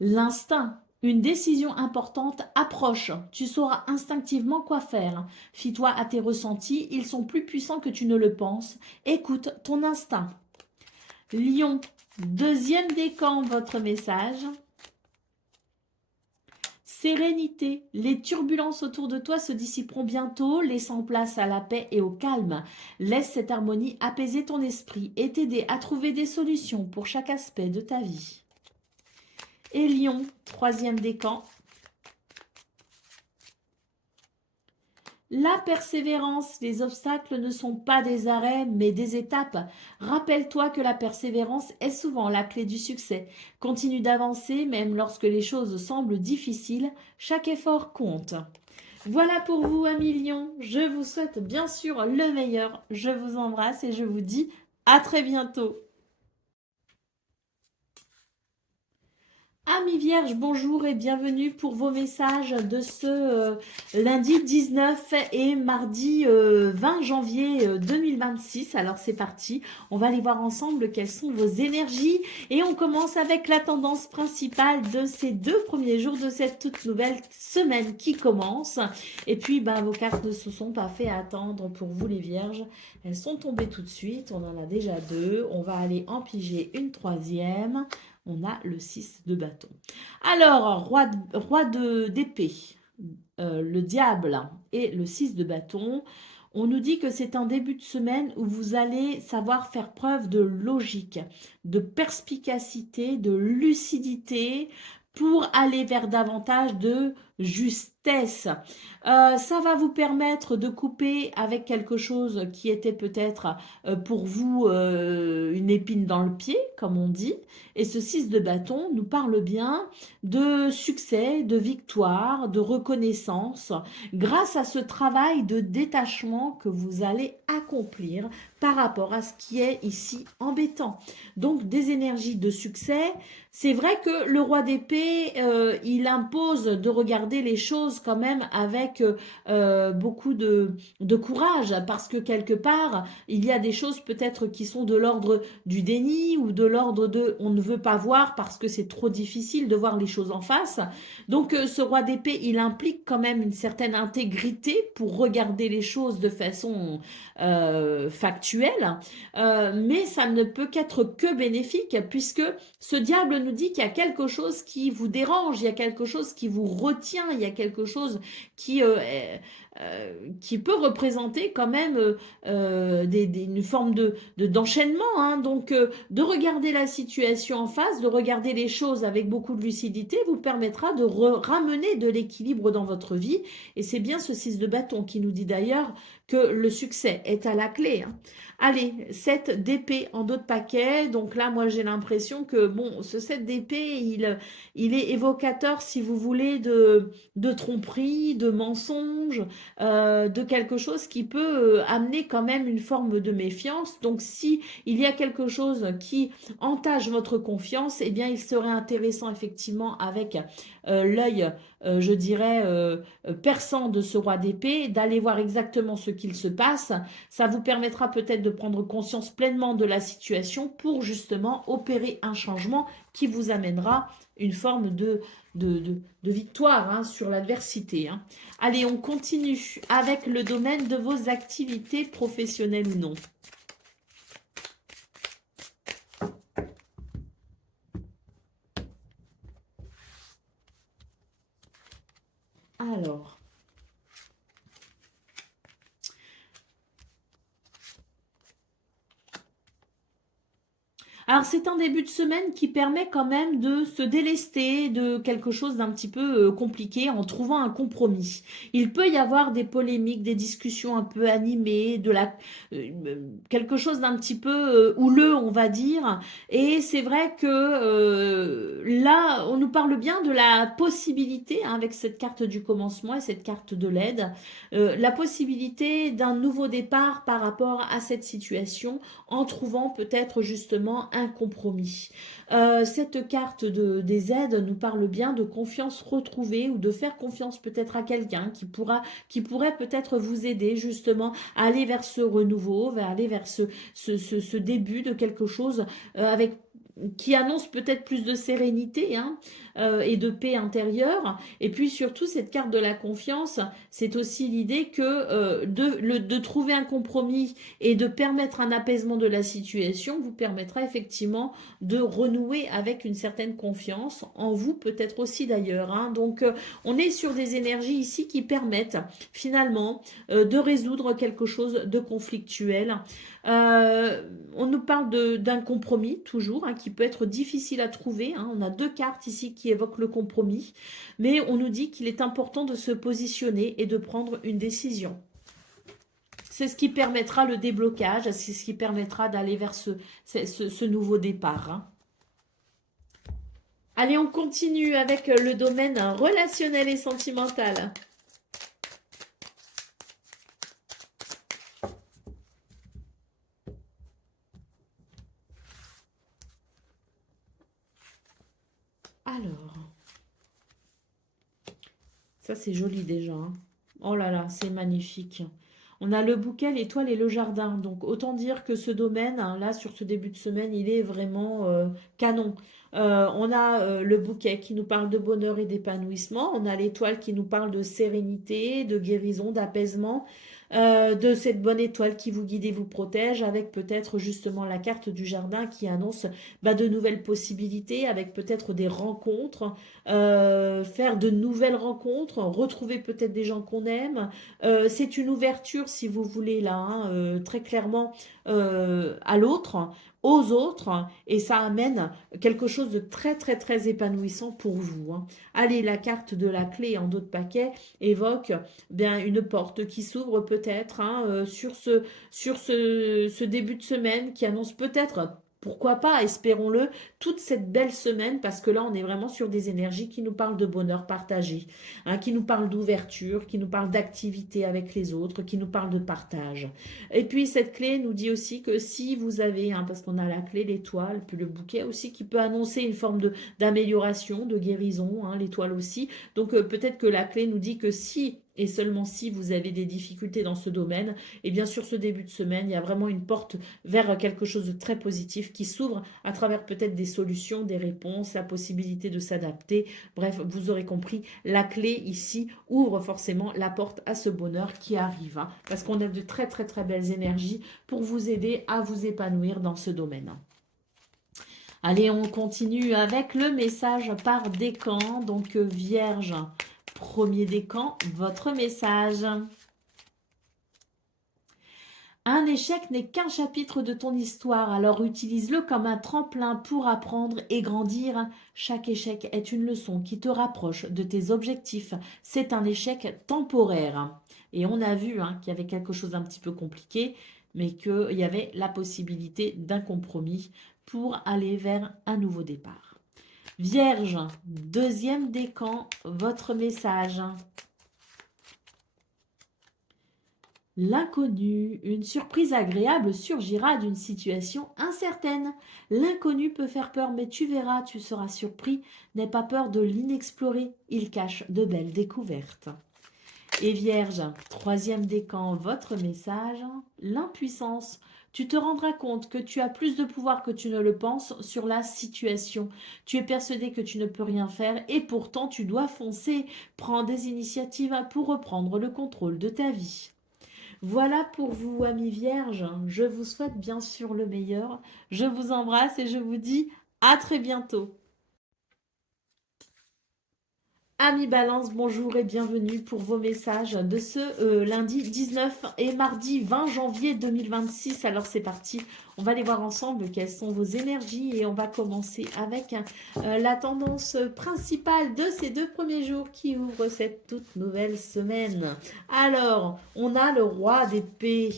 L'instinct. Une décision importante approche. Tu sauras instinctivement quoi faire. Fie-toi à tes ressentis. Ils sont plus puissants que tu ne le penses. Écoute ton instinct. Lion, deuxième décan, votre message. Sérénité. Les turbulences autour de toi se dissiperont bientôt, laissant place à la paix et au calme. Laisse cette harmonie apaiser ton esprit et t'aider à trouver des solutions pour chaque aspect de ta vie. Et Lion, troisième décan. La persévérance, les obstacles ne sont pas des arrêts, mais des étapes. Rappelle-toi que la persévérance est souvent la clé du succès. Continue d'avancer, même lorsque les choses semblent difficiles. Chaque effort compte. Voilà pour vous, amis Lion. Je vous souhaite bien sûr le meilleur. Je vous embrasse et je vous dis à très bientôt. Amis Vierges, bonjour et bienvenue pour vos messages de ce lundi 19 et mardi 20 janvier 2026. Alors c'est parti, on va aller voir ensemble quelles sont vos énergies et on commence avec la tendance principale de ces 2 premiers jours de cette toute nouvelle semaine qui commence. Et puis vos cartes ne se sont pas fait attendre pour vous les Vierges, elles sont tombées tout de suite, on en a déjà 2, on va aller en piger une troisième. On a le 6 de bâton. Alors, roi d'épée, le diable et le 6 de bâton. On nous dit que c'est un début de semaine où vous allez savoir faire preuve de logique, de perspicacité, de lucidité pour aller vers davantage de justesse. Ça va vous permettre de couper avec quelque chose qui était peut-être pour vous une épine dans le pied, comme on dit. Et ce 6 de bâton nous parle bien de succès, de victoire, de reconnaissance, grâce à ce travail de détachement que vous allez accomplir par rapport à ce qui est ici embêtant. Donc des énergies de succès. C'est vrai que le roi d'épée, il impose de regarder les choses quand même avec beaucoup de courage, parce que quelque part, il y a des choses peut-être qui sont de l'ordre du déni ou de l'ordre de on ne veut pas voir parce que c'est trop difficile de voir les choses en face. Donc ce roi d'épée, il implique quand même une certaine intégrité pour regarder les choses de façon factuelle, mais ça ne peut qu'être que bénéfique puisque ce diable nous dit qu'il y a quelque chose qui vous dérange, il y a quelque chose qui vous retient, il y a quelque chose qui peut représenter quand même une forme d'enchaînement. Hein. Donc, de regarder la situation en face, de regarder les choses avec beaucoup de lucidité, vous permettra de ramener de l'équilibre dans votre vie. Et c'est bien ce 6 de bâton qui nous dit d'ailleurs que le succès est à la clé. Hein. Allez, 7 d'épée en d'autres paquets. Donc là, moi, j'ai l'impression que, bon, ce 7 d'épée, il est évocateur, si vous voulez, de tromperie, de mensonge, de quelque chose qui peut amener quand même une forme de méfiance. Donc, si il y a quelque chose qui entache votre confiance, eh bien, il serait intéressant, effectivement, avec l'œil, je dirais, perçant de ce roi d'épée, d'aller voir exactement ce qu'il se passe. Ça vous permettra peut-être de prendre conscience pleinement de la situation pour justement opérer un changement qui vous amènera une forme de victoire hein, sur l'adversité. Hein. Allez, on continue avec le domaine de vos activités professionnelles ou non. Alors, Alors, c'est un début de semaine qui permet quand même de se délester de quelque chose d'un petit peu compliqué en trouvant un compromis. Il peut y avoir des polémiques, des discussions un peu animées, quelque chose d'un petit peu houleux, on va dire. Et c'est vrai que là, on nous parle bien de la possibilité, hein, avec cette carte du commencement et cette carte de l'aide, la possibilité d'un nouveau départ par rapport à cette situation en trouvant peut-être justement un compromis. Cette carte des aides nous parle bien de confiance retrouvée ou de faire confiance peut-être à quelqu'un qui pourrait peut-être vous aider justement à aller vers ce renouveau, vers aller vers ce début de quelque chose avec qui annonce peut-être plus de sérénité, hein, et de paix intérieure. Et puis surtout, cette carte de la confiance, c'est aussi l'idée que de trouver un compromis et de permettre un apaisement de la situation vous permettra effectivement de renouer avec une certaine confiance en vous, peut-être aussi d'ailleurs, hein. Donc, on est sur des énergies ici qui permettent finalement de résoudre quelque chose de conflictuel. On nous parle d'un compromis, toujours, hein, qui peut être difficile à trouver, hein. On a deux cartes ici qui évoquent le compromis, mais on nous dit qu'il est important de se positionner et de prendre une décision. C'est ce qui permettra le déblocage, c'est ce qui permettra d'aller vers ce nouveau départ, hein. Allez, on continue avec le domaine relationnel et sentimental. Alors, ça c'est joli déjà, hein. Oh là là, c'est magnifique. On a le bouquet, l'étoile et le jardin. Donc autant dire que ce domaine, hein, là sur ce début de semaine, il est vraiment canon. On a le bouquet qui nous parle de bonheur et d'épanouissement. On a l'étoile qui nous parle de sérénité, de guérison, d'apaisement. De cette bonne étoile qui vous guide et vous protège, avec peut-être justement la carte du jardin qui annonce de nouvelles possibilités, avec peut-être des rencontres, faire de nouvelles rencontres, retrouver peut-être des gens qu'on aime. C'est une ouverture, si vous voulez, là, hein, très clairement à l'autre, aux autres, et ça amène quelque chose de très, très, très épanouissant pour vous, hein. Allez, la carte de la clé en dos de paquet évoque bien une porte qui s'ouvre peut-être, hein, sur ce début de semaine qui annonce peut-être, pourquoi pas, espérons-le, toute cette belle semaine, parce que là, on est vraiment sur des énergies qui nous parlent de bonheur partagé, hein, qui nous parlent d'ouverture, qui nous parlent d'activité avec les autres, qui nous parlent de partage. Et puis, cette clé nous dit aussi que si vous avez, hein, parce qu'on a la clé, l'étoile, puis le bouquet aussi, qui peut annoncer une forme d'amélioration, de guérison, hein, l'étoile aussi. Donc, peut-être que la clé nous dit que si et seulement si vous avez des difficultés dans ce domaine, et bien sur ce début de semaine, il y a vraiment une porte vers quelque chose de très positif qui s'ouvre à travers peut-être des solutions, des réponses, la possibilité de s'adapter. Bref, vous aurez compris, la clé ici ouvre forcément la porte à ce bonheur qui arrive, hein, parce qu'on a de très très très belles énergies pour vous aider à vous épanouir dans ce domaine. Allez, on continue avec le message par décan, donc Vierge. Premier décan, votre message. Un échec n'est qu'un chapitre de ton histoire, alors utilise-le comme un tremplin pour apprendre et grandir. Chaque échec est une leçon qui te rapproche de tes objectifs. C'est un échec temporaire. Et on a vu, hein, qu'il y avait quelque chose d'un petit peu compliqué, mais qu'il y avait la possibilité d'un compromis pour aller vers un nouveau départ. Vierge, deuxième décan, votre message. L'inconnu, une surprise agréable surgira d'une situation incertaine. L'inconnu peut faire peur, mais tu verras, tu seras surpris. N'aie pas peur de l'inexploré, il cache de belles découvertes. Et Vierge, troisième décan, votre message, l'impuissance. Tu te rendras compte que tu as plus de pouvoir que tu ne le penses sur la situation. Tu es persuadé que tu ne peux rien faire et pourtant tu dois foncer. Prends des initiatives pour reprendre le contrôle de ta vie. Voilà pour vous, amis vierges. Je vous souhaite bien sûr le meilleur. Je vous embrasse et je vous dis à très bientôt. Amis Balance, bonjour et bienvenue pour vos messages de ce lundi 19 et mardi 20 janvier 2026. Alors c'est parti, on va aller voir ensemble quelles sont vos énergies et on va commencer avec la tendance principale de ces 2 premiers jours qui ouvrent cette toute nouvelle semaine. Alors, on a le roi d'épée.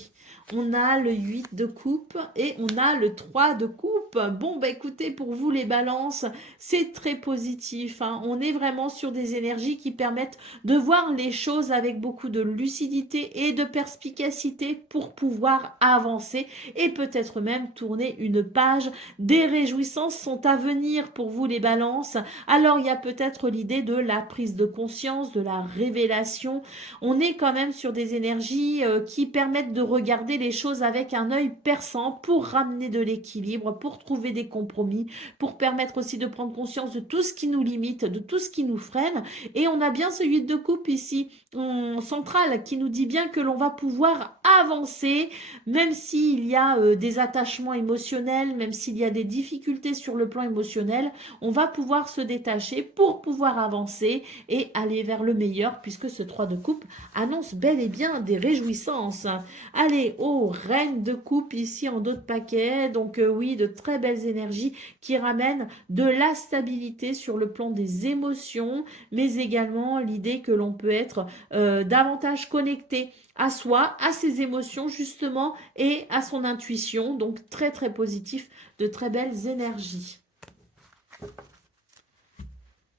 On a le 8 de coupe et on a le 3 de coupe. Bon, bah écoutez, pour vous les balances, c'est très positif, hein. On est vraiment sur des énergies qui permettent de voir les choses avec beaucoup de lucidité et de perspicacité pour pouvoir avancer et peut-être même tourner une page. Des réjouissances sont à venir pour vous les balances. Alors il y a peut-être l'idée de la prise de conscience, de la révélation. On est quand même sur des énergies qui permettent de regarder les choses avec un œil perçant pour ramener de l'équilibre, pour trouver des compromis, pour permettre aussi de prendre conscience de tout ce qui nous limite, de tout ce qui nous freine. Et on a bien ce 8 de coupe ici en centrale qui nous dit bien que l'on va pouvoir avancer, même s'il y a des attachements émotionnels, même s'il y a des difficultés sur le plan émotionnel, on va pouvoir se détacher pour pouvoir avancer et aller vers le meilleur, puisque ce 3 de coupe annonce bel et bien des réjouissances. Allez, oh, reine de coupe ici en dos de paquet, donc oui, de très belles énergies qui ramènent de la stabilité sur le plan des émotions, mais également l'idée que l'on peut être davantage connecté à soi, à ses émotions justement et à son intuition, donc très très positif, de très belles énergies.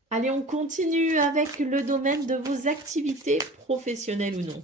Allez, on continue avec le domaine de vos activités professionnelles ou non.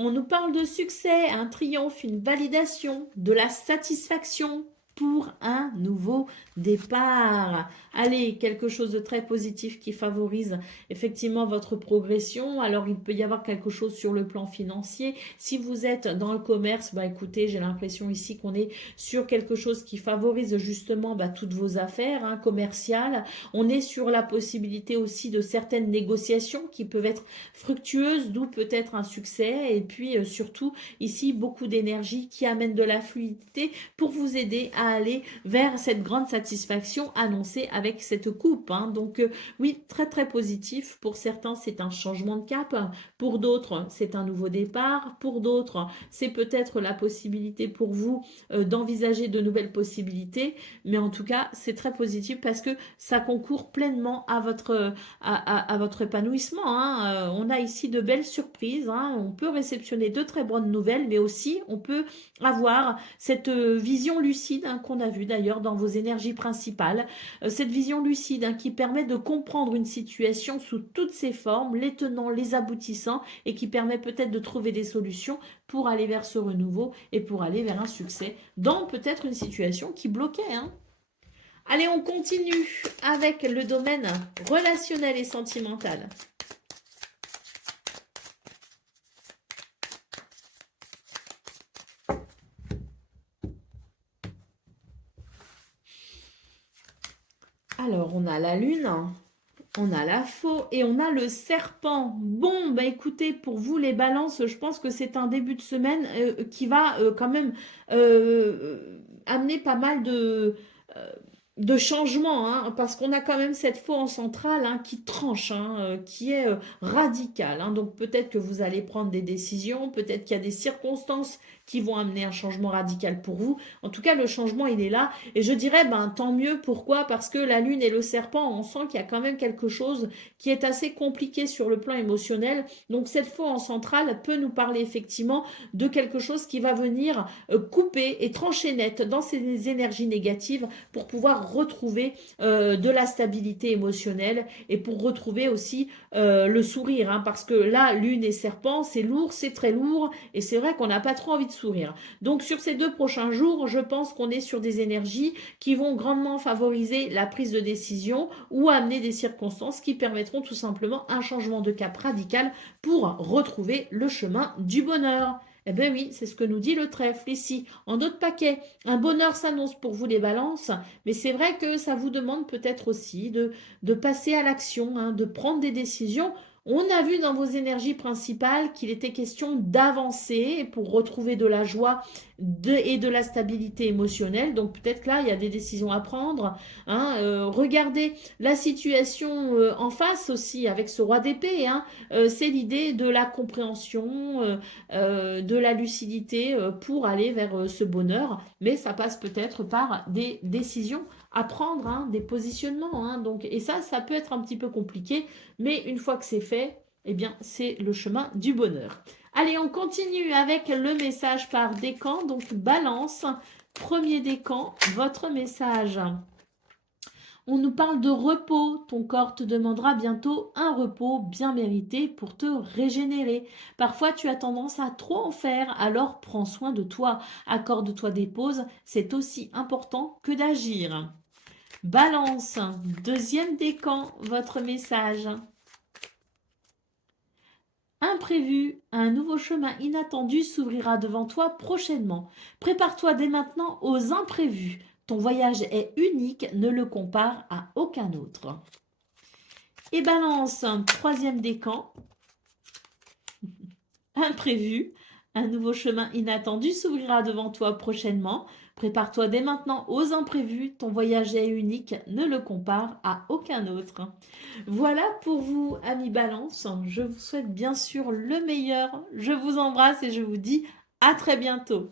On nous parle de succès, un triomphe, une validation, de la satisfaction pour un nouveau départ. Allez, quelque chose de très positif qui favorise effectivement votre progression. Alors, il peut y avoir quelque chose sur le plan financier. Si vous êtes dans le commerce, bah écoutez, j'ai l'impression ici qu'on est sur quelque chose qui favorise justement toutes vos affaires commerciales. On est sur la possibilité aussi de certaines négociations qui peuvent être fructueuses, d'où peut-être un succès. Et puis surtout, ici, beaucoup d'énergie qui amène de la fluidité pour vous aider à aller vers cette grande satisfaction annoncée avec cette coupe. Donc oui, très très positif. Pour certains, c'est un changement de cap. Pour d'autres, c'est un nouveau départ. Pour d'autres, c'est peut-être la possibilité pour vous d'envisager de nouvelles possibilités. Mais en tout cas, c'est très positif parce que ça concourt pleinement à votre épanouissement. On a ici de belles surprises. On peut réceptionner de très bonnes nouvelles, mais aussi on peut avoir cette vision lucide qu'on a vue d'ailleurs dans vos énergies principales. Cette vision lucide qui permet de comprendre une situation sous toutes ses formes, les tenants, les aboutissants, et qui permet peut-être de trouver des solutions pour aller vers ce renouveau et pour aller vers un succès dans peut-être une situation qui bloquait. Allez, on continue avec le domaine relationnel et sentimental. Alors, on a la lune, on a la faux et on a le serpent. Bon, bah écoutez, pour vous les balances, je pense que c'est un début de semaine qui va quand même amener pas mal de changements, parce qu'on a quand même cette faux en centrale qui tranche, qui est radicale. Donc peut-être que vous allez prendre des décisions, peut-être qu'il y a des circonstances qui vont amener un changement radical pour vous. En tout cas, le changement, il est là. Et je dirais, tant mieux. Pourquoi? Parce que la lune et le serpent, on sent qu'il y a quand même quelque chose qui est assez compliqué sur le plan émotionnel. Donc cette faux en centrale peut nous parler effectivement de quelque chose qui va venir couper et trancher net dans ces énergies négatives pour pouvoir retrouver de la stabilité émotionnelle et pour retrouver aussi le sourire. Parce que là, lune et serpent, c'est lourd, c'est très lourd et c'est vrai qu'on n'a pas trop envie de sourire. Donc sur ces 2 prochains jours, je pense qu'on est sur des énergies qui vont grandement favoriser la prise de décision ou amener des circonstances qui permettront tout simplement un changement de cap radical pour retrouver le chemin du bonheur. Eh bien oui, c'est ce que nous dit le trèfle ici, en d'autres paquets. Un bonheur s'annonce pour vous les balances, mais c'est vrai que ça vous demande peut-être aussi de passer à l'action, de prendre des décisions. On a vu dans vos énergies principales qu'il était question d'avancer pour retrouver de la joie et de la stabilité émotionnelle. Donc peut-être que là, il y a des décisions à prendre. Hein. Regardez la situation en face aussi avec ce roi d'épée. Hein. C'est l'idée de la compréhension, de la lucidité pour aller vers ce bonheur. Mais ça passe peut-être par des décisions à prendre, hein, des positionnements. Hein. Donc, et ça peut être un petit peu compliqué. Mais une fois que c'est fait, eh bien, c'est le chemin du bonheur. Allez, on continue avec le message par décan. Donc, balance, premier décan, votre message. On nous parle de repos. Ton corps te demandera bientôt un repos bien mérité pour te régénérer. Parfois, tu as tendance à trop en faire, alors prends soin de toi. Accorde-toi des pauses, c'est aussi important que d'agir. Balance, deuxième décan, votre message. Imprévu, un nouveau chemin inattendu s'ouvrira devant toi prochainement. Prépare-toi dès maintenant aux imprévus. Ton voyage est unique, ne le compare à aucun autre. Et balance, troisième décan. Imprévu, un nouveau chemin inattendu s'ouvrira devant toi prochainement. Prépare-toi dès maintenant aux imprévus. Ton voyage est unique, ne le compare à aucun autre. Voilà pour vous, amis Balance. Je vous souhaite bien sûr le meilleur. Je vous embrasse et je vous dis à très bientôt.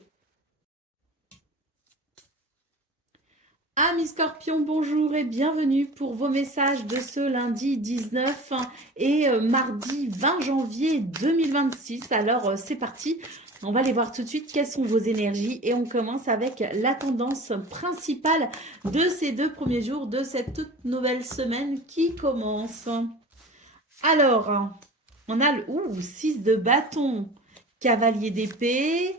Amis Scorpions, bonjour et bienvenue pour vos messages de ce lundi 19 et mardi 20 janvier 2026. Alors c'est parti, on va aller voir tout de suite quelles sont vos énergies et on commence avec la tendance principale de ces 2 premiers jours de cette toute nouvelle semaine qui commence. Alors, on a le 6 de bâton, cavalier d'épée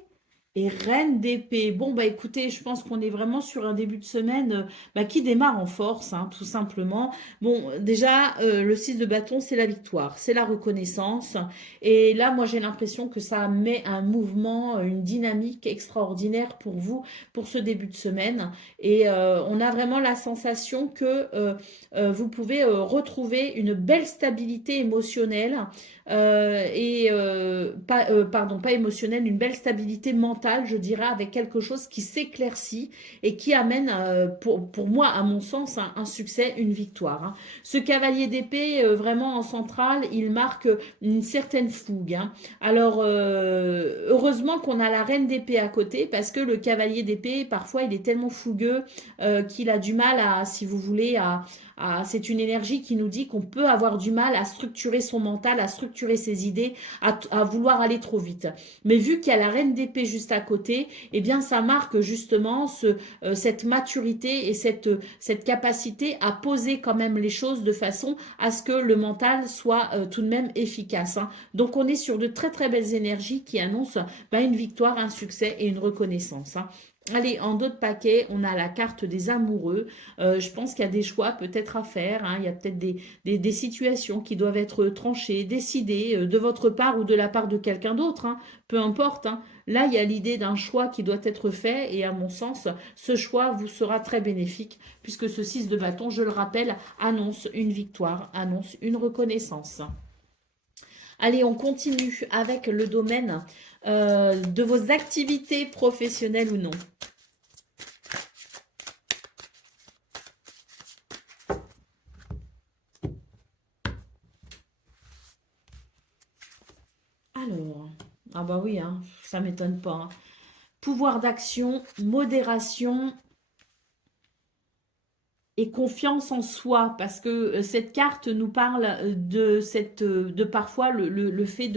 et reine d'épée. Bon, bah écoutez, je pense qu'on est vraiment sur un début de semaine qui démarre en force, hein, tout simplement. Bon, déjà, le 6 de bâton, c'est la victoire, c'est la reconnaissance. Et là, moi, j'ai l'impression que ça met un mouvement, une dynamique extraordinaire pour vous, pour ce début de semaine. Et on a vraiment la sensation que vous pouvez retrouver une belle stabilité émotionnelle pas émotionnelle, une belle stabilité mentale, je dirais, avec quelque chose qui s'éclaircit et qui amène, pour moi, à mon sens, un succès, une victoire. Hein. Ce cavalier d'épée, vraiment en centrale, il marque une certaine fougue. Hein. Alors, heureusement qu'on a la reine d'épée à côté, parce que le cavalier d'épée, parfois, il est tellement fougueux qu'il a du mal à, si vous voulez, c'est une énergie qui nous dit qu'on peut avoir du mal à structurer son mental, à structurer ses idées, à vouloir aller trop vite. Mais vu qu'il y a la reine d'épée juste à côté, eh bien ça marque justement cette maturité et cette capacité à poser quand même les choses de façon à ce que le mental soit tout de même efficace. Hein. Donc on est sur de très très belles énergies qui annoncent une victoire, un succès et une reconnaissance. Hein. Allez, en d'autres paquets, on a la carte des amoureux. Je pense qu'il y a des choix peut-être à faire. Hein. Il y a peut-être des situations qui doivent être tranchées, décidées de votre part ou de la part de quelqu'un d'autre. Hein. Peu importe. Hein. Là, il y a l'idée d'un choix qui doit être fait. Et à mon sens, ce choix vous sera très bénéfique puisque ce 6 de bâton, je le rappelle, annonce une victoire, annonce une reconnaissance. Allez, on continue avec le domaine de vos activités professionnelles ou non. Alors, ah bah oui, hein, ça m'étonne pas. Hein. Pouvoir d'action, modération et confiance en soi, parce que cette carte nous parle de parfois le fait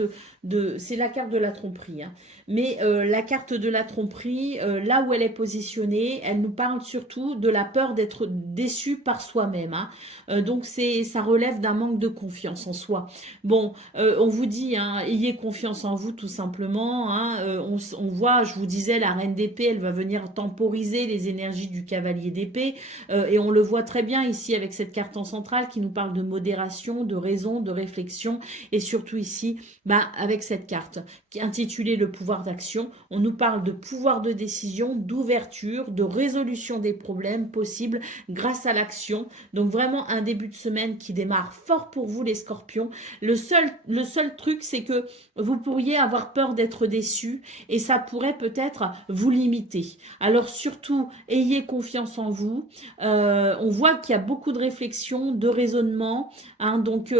c'est la carte de la tromperie, hein. Mais la carte de la tromperie, là où elle est positionnée, elle nous parle surtout de la peur d'être déçu par soi-même, hein. Donc ça relève d'un manque de confiance en soi. Bon, on vous dit, hein, ayez confiance en vous tout simplement, hein. On voit, je vous disais, la reine d'épée, elle va venir temporiser les énergies du cavalier d'épée, et on le vois très bien ici avec cette carte en centrale qui nous parle de modération, de raison, de réflexion et surtout ici, avec cette carte qui est intitulée le pouvoir d'action, on nous parle de pouvoir de décision, d'ouverture, de résolution des problèmes possibles grâce à l'action. Donc vraiment un début de semaine qui démarre fort pour vous les scorpions. Le seul truc, c'est que vous pourriez avoir peur d'être déçu et ça pourrait peut-être vous limiter. Alors surtout, ayez confiance en vous. On voit qu'il y a beaucoup de réflexion, de raisonnement. Hein, donc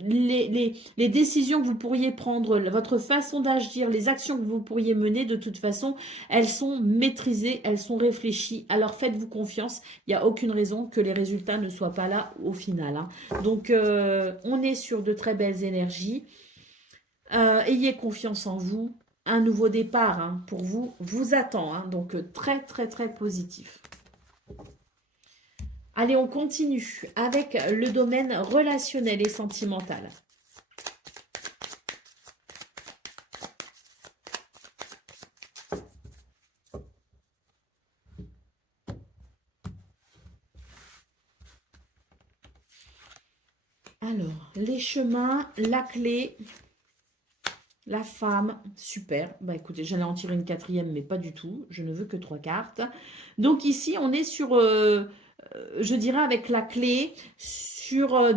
les décisions que vous pourriez prendre, votre façon d'agir, les actions que vous pourriez mener, de toute façon, elles sont maîtrisées, elles sont réfléchies. Alors faites-vous confiance. Il n'y a aucune raison que les résultats ne soient pas là au final. Hein. Donc on est sur de très belles énergies. Ayez confiance en vous. Un nouveau départ hein, pour vous vous attend. Hein, donc très très très positif. Allez, on continue avec le domaine relationnel et sentimental. Alors, les chemins, la clé, la femme, super. Bah écoutez, j'allais en tirer une quatrième, mais pas du tout. Je ne veux que 3 cartes. Donc ici, on est sur, je dirais avec la clé, sur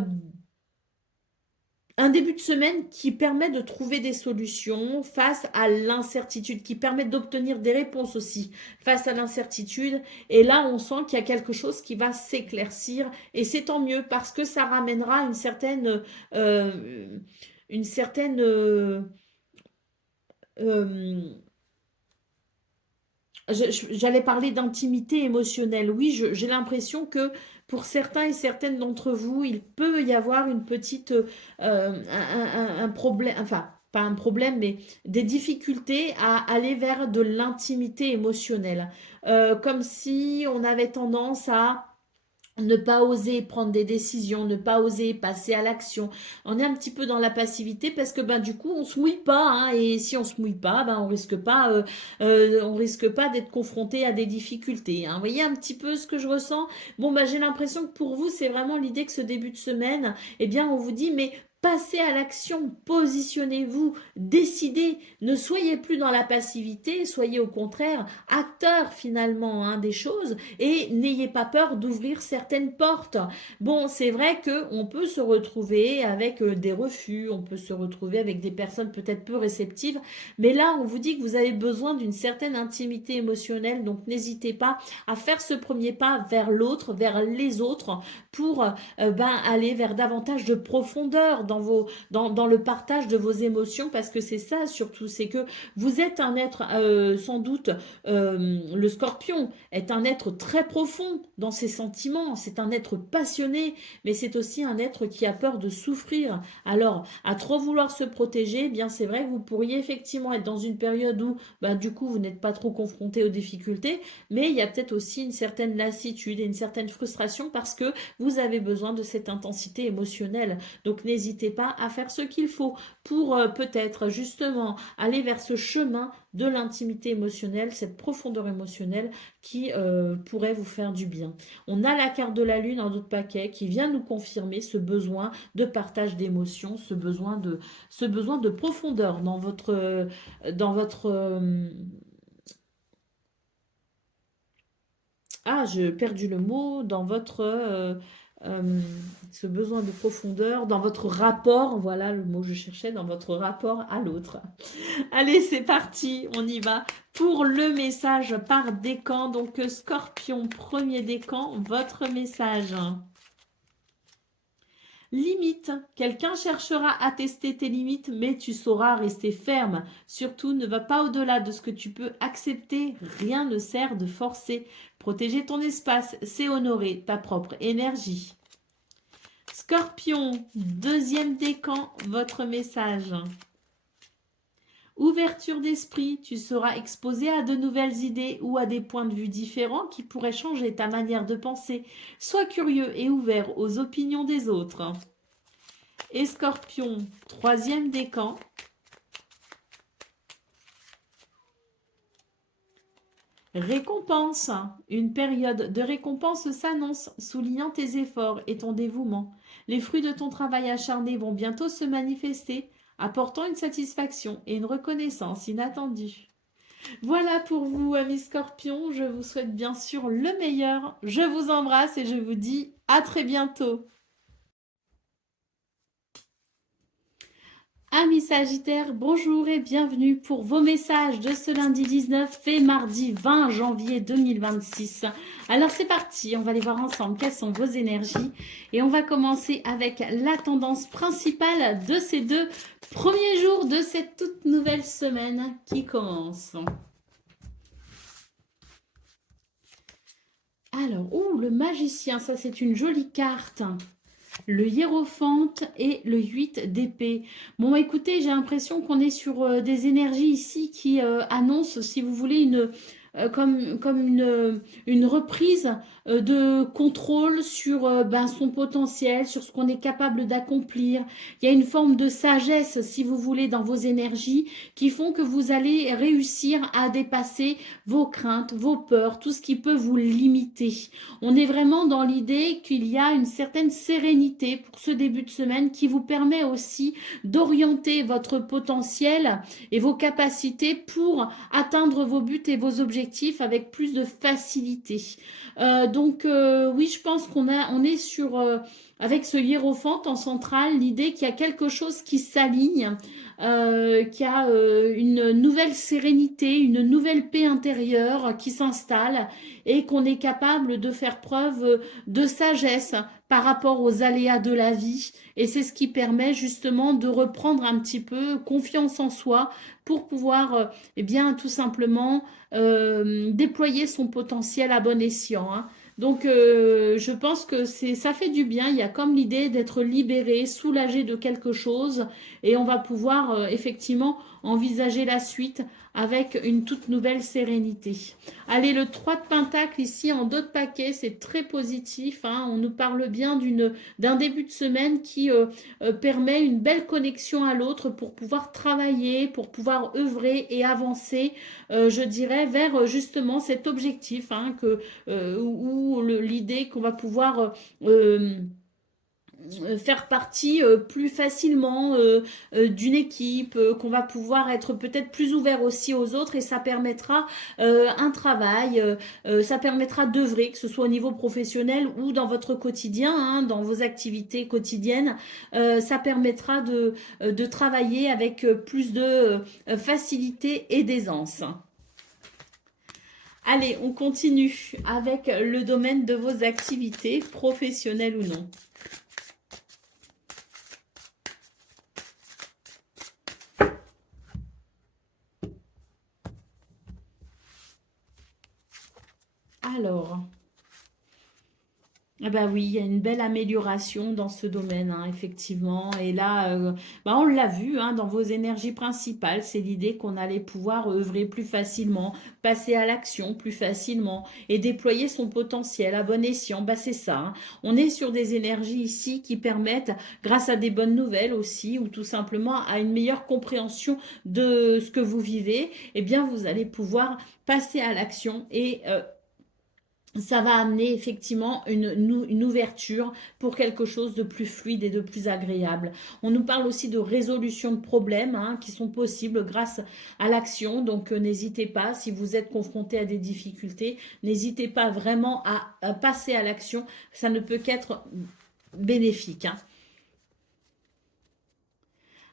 un début de semaine qui permet de trouver des solutions face à l'incertitude, qui permet d'obtenir des réponses aussi face à l'incertitude. Et là, on sent qu'il y a quelque chose qui va s'éclaircir. Et c'est tant mieux parce que ça ramènera une certaine... une certaine j'allais parler d'intimité émotionnelle. Oui, j'ai l'impression que pour certains et certaines d'entre vous, il peut y avoir une petite, un problème, enfin, pas un problème, mais des difficultés à aller vers de l'intimité émotionnelle. Comme si on avait tendance à ne pas oser prendre des décisions, ne pas oser passer à l'action. On est un petit peu dans la passivité parce que du coup on se mouille pas hein, et si on se mouille pas, on risque pas d'être confronté à des difficultés. Hein. Vous voyez un petit peu ce que je ressens. Bon j'ai l'impression que pour vous c'est vraiment l'idée que ce début de semaine, eh bien on vous dit mais passez à l'action, positionnez-vous, décidez, ne soyez plus dans la passivité, soyez au contraire acteur finalement hein, des choses et n'ayez pas peur d'ouvrir certaines portes. Bon, c'est vrai qu'on peut se retrouver avec des refus, on peut se retrouver avec des personnes peut-être peu réceptives, mais là, on vous dit que vous avez besoin d'une certaine intimité émotionnelle, donc n'hésitez pas à faire ce premier pas vers l'autre, vers les autres, pour aller vers davantage de profondeur dans le partage de vos émotions, parce que c'est ça surtout, c'est que vous êtes un être sans doute le scorpion est un être très profond dans ses sentiments, c'est un être passionné, mais c'est aussi un être qui a peur de souffrir. Alors, à trop vouloir se protéger, eh bien c'est vrai que vous pourriez effectivement être dans une période où, du coup, vous n'êtes pas trop confronté aux difficultés, mais il y a peut-être aussi une certaine lassitude et une certaine frustration parce que vous avez besoin de cette intensité émotionnelle. Donc, n'hésitez pas à faire ce qu'il faut pour peut-être justement aller vers ce chemin de l'intimité émotionnelle, cette profondeur émotionnelle qui pourrait vous faire du bien. On a la carte de la lune en d'autres paquets qui vient nous confirmer ce besoin de partage d'émotions, ce besoin de profondeur dans votre j'ai perdu le mot, dans votre ce besoin de profondeur, dans votre rapport, voilà le mot que je cherchais, dans votre rapport à l'autre. Allez, c'est parti, on y va pour le message par décan. Donc, Scorpion, premier décan, votre message. Limite, quelqu'un cherchera à tester tes limites, mais tu sauras rester ferme. Surtout, ne va pas au-delà de ce que tu peux accepter. Rien ne sert de forcer. Protéger ton espace, c'est honorer ta propre énergie. Scorpion, deuxième décan, votre message. Ouverture d'esprit, tu seras exposé à de nouvelles idées ou à des points de vue différents qui pourraient changer ta manière de penser. Sois curieux et ouvert aux opinions des autres. Et Scorpion, troisième décan. Récompense. Une période de récompense s'annonce, soulignant tes efforts et ton dévouement. Les fruits de ton travail acharné vont bientôt se manifester, apportant une satisfaction et une reconnaissance inattendue. Voilà pour vous, amis scorpions. Je vous souhaite bien sûr le meilleur. Je vous embrasse et je vous dis à très bientôt. Amis Sagittaires, bonjour et bienvenue pour vos messages de ce lundi 19 et mardi 20 janvier 2026. Alors c'est parti, on va aller voir ensemble quelles sont vos énergies et on va commencer avec la tendance principale de ces 2 premiers jours de cette toute nouvelle semaine qui commence. Alors, le magicien, ça c'est une jolie carte. Le hiérophante et le 8 d'épée. Bon, écoutez, j'ai l'impression qu'on est sur des énergies ici qui annoncent, si vous voulez, comme une reprise de contrôle sur son potentiel, sur ce qu'on est capable d'accomplir. Il y a une forme de sagesse, si vous voulez, dans vos énergies qui font que vous allez réussir à dépasser vos craintes, vos peurs, tout ce qui peut vous limiter. On est vraiment dans l'idée qu'il y a une certaine sérénité pour ce début de semaine qui vous permet aussi d'orienter votre potentiel et vos capacités pour atteindre vos buts et vos objectifs avec plus de facilité. Oui, je pense on est sur avec ce hiérophante en centrale, l'idée qu'il y a quelque chose qui s'aligne, qu'il y a une nouvelle sérénité, une nouvelle paix intérieure qui s'installe et qu'on est capable de faire preuve de sagesse par rapport aux aléas de la vie. Et c'est ce qui permet justement de reprendre un petit peu confiance en soi pour pouvoir, tout simplement déployer son potentiel à bon escient, hein. Donc, je pense que ça fait du bien. Il y a comme l'idée d'être libéré, soulagé de quelque chose, et on va pouvoir effectivement envisager la suite avec une toute nouvelle sérénité. Allez, le 3 de Pentacle ici en dos de paquet, c'est très positif, hein. On nous parle bien d'un début de semaine qui permet une belle connexion à l'autre pour pouvoir travailler, pour pouvoir œuvrer et avancer, je dirais, vers justement cet objectif, hein, ou l'idée qu'on va pouvoir faire partie plus facilement d'une équipe, qu'on va pouvoir être peut-être plus ouvert aussi aux autres et ça permettra un travail, ça permettra d'œuvrer, que ce soit au niveau professionnel ou dans votre quotidien, hein, dans vos activités quotidiennes, ça permettra de travailler avec plus de facilité et d'aisance. Allez, on continue avec le domaine de vos activités, professionnelles ou non. Alors, ah bah oui, il y a une belle amélioration dans ce domaine, hein, effectivement. Et là, on l'a vu, hein, dans vos énergies principales, c'est l'idée qu'on allait pouvoir œuvrer plus facilement, passer à l'action plus facilement et déployer son potentiel à bon escient. Bah, c'est ça, hein. On est sur des énergies ici qui permettent, grâce à des bonnes nouvelles aussi, ou tout simplement à une meilleure compréhension de ce que vous vivez, eh bien, vous allez pouvoir passer à l'action et ça va amener effectivement une ouverture pour quelque chose de plus fluide et de plus agréable. On nous parle aussi de résolution de problèmes, hein, qui sont possibles grâce à l'action. Donc n'hésitez pas, si vous êtes confronté à des difficultés, n'hésitez pas vraiment à passer à l'action. Ça ne peut qu'être bénéfique, hein.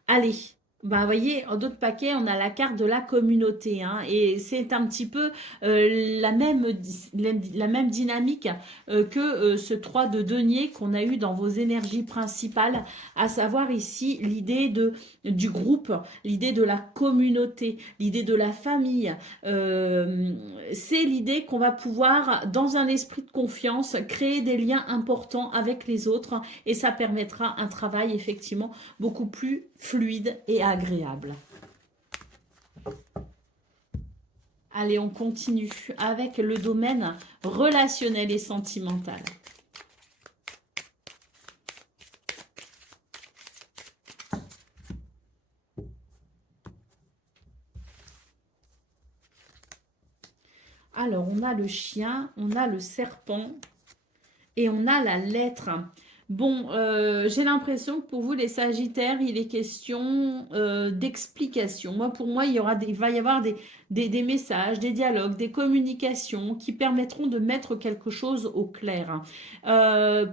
Allez, bah, vous voyez, en d'autres paquets, on a la carte de la communauté, hein, et c'est un petit peu la même dynamique que ce 3 de denier qu'on a eu dans vos énergies principales, à savoir ici l'idée du groupe, l'idée de la communauté, l'idée de la famille. C'est l'idée qu'on va pouvoir, dans un esprit de confiance, créer des liens importants avec les autres, et ça permettra un travail effectivement beaucoup plus fluide et agréable. Allez, on continue avec le domaine relationnel et sentimental. Alors, on a le chien, on a le serpent et on a la lettre. Bon, j'ai l'impression que pour vous, les Sagittaires, il est question d'explication. Moi, pour moi, il va y avoir des messages, des dialogues, des communications qui permettront de mettre quelque chose au clair.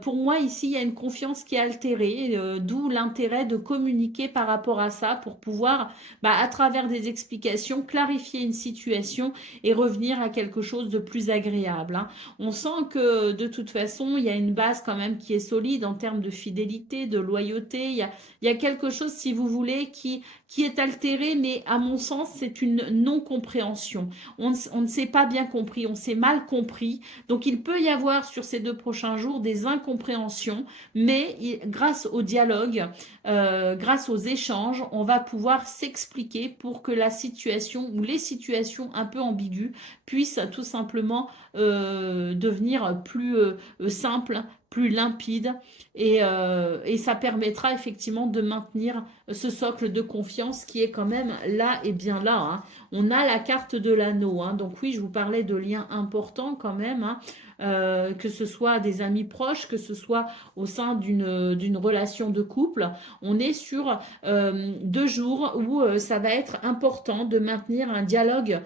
Pour moi, ici, il y a une confiance qui est altérée, d'où l'intérêt de communiquer par rapport à ça pour pouvoir, à travers des explications, clarifier une situation et revenir à quelque chose de plus agréable, hein. On sent que de toute façon, il y a une base quand même qui est solide en termes de fidélité, de loyauté. Il y a quelque chose, si vous voulez, qui est altéré, mais à mon sens, c'est une non-compréhension. On ne s'est pas bien compris, on s'est mal compris. Donc, il peut y avoir sur ces 2 prochains jours des incompréhensions, mais grâce au dialogue, grâce aux échanges, on va pouvoir s'expliquer pour que la situation ou les situations un peu ambiguës puissent tout simplement devenir plus simple, plus limpide et ça permettra effectivement de maintenir ce socle de confiance qui est quand même là et bien là, hein. On a la carte de l'anneau, hein. Donc oui, je vous parlais de liens importants quand même, hein. Que ce soit des amis proches, que ce soit au sein d'une relation de couple. On est sur 2 jours où ça va être important de maintenir un dialogue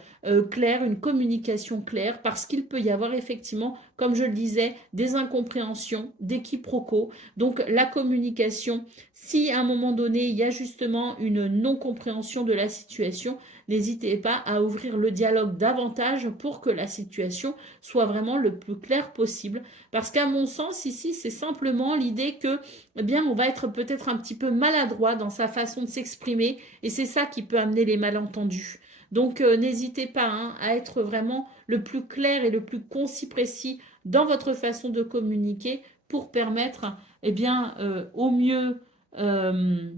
clair, une communication claire, parce qu'il peut y avoir effectivement, comme je le disais, des incompréhensions, des quiproquos. Donc la communication, si à un moment donné, il y a justement une non-compréhension de la situation, n'hésitez pas à ouvrir le dialogue davantage pour que la situation soit vraiment le plus clair possible. Parce qu'à mon sens, ici, c'est simplement l'idée que, eh bien, on va être peut-être un petit peu maladroit dans sa façon de s'exprimer et c'est ça qui peut amener les malentendus. Donc, n'hésitez pas, hein, à être vraiment le plus clair et le plus concis précis dans votre façon de communiquer pour permettre, eh bien, au mieux euh,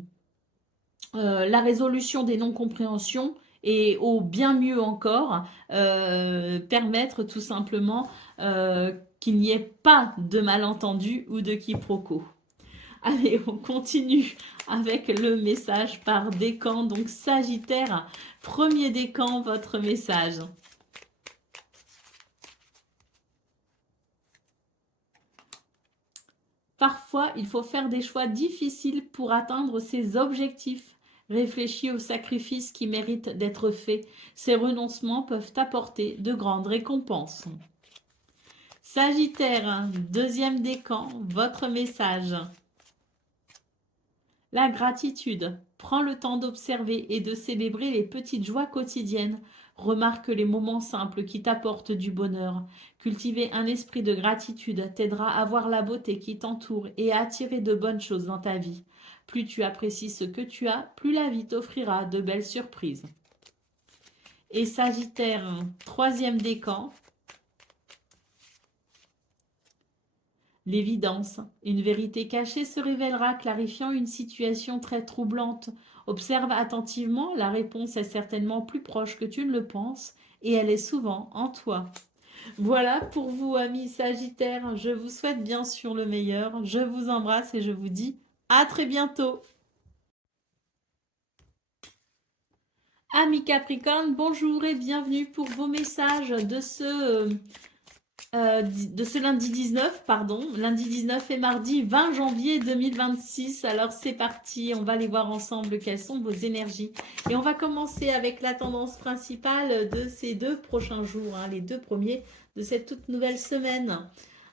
la résolution des non-compréhensions et au bien mieux encore, permettre tout simplement qu'il n'y ait pas de malentendu ou de quiproquo. Allez, on continue avec le message par décan. Donc, Sagittaire, premier décan, votre message. Parfois, il faut faire des choix difficiles pour atteindre ses objectifs. Réfléchis aux sacrifices qui méritent d'être faits. Ces renoncements peuvent apporter de grandes récompenses. Sagittaire, deuxième décan, votre message. La gratitude. Prends le temps d'observer et de célébrer les petites joies quotidiennes. Remarque les moments simples qui t'apportent du bonheur. Cultiver un esprit de gratitude t'aidera à voir la beauté qui t'entoure et à attirer de bonnes choses dans ta vie. Plus tu apprécies ce que tu as, plus la vie t'offrira de belles surprises. Et Sagittaire, troisième décan. L'évidence. Une vérité cachée se révélera, clarifiant une situation très troublante. Observe attentivement, la réponse est certainement plus proche que tu ne le penses, et elle est souvent en toi. Voilà pour vous, amis Sagittaires. Je vous souhaite bien sûr le meilleur. Je vous embrasse et je vous dis à très bientôt. Amis Capricorne, bonjour et bienvenue pour vos messages de ce lundi 19, pardon, lundi 19 et mardi 20 janvier 2026. Alors c'est parti, on va aller voir ensemble quelles sont vos énergies. Et on va commencer avec la tendance principale de ces 2 prochains jours, hein, les 2 premiers de cette toute nouvelle semaine.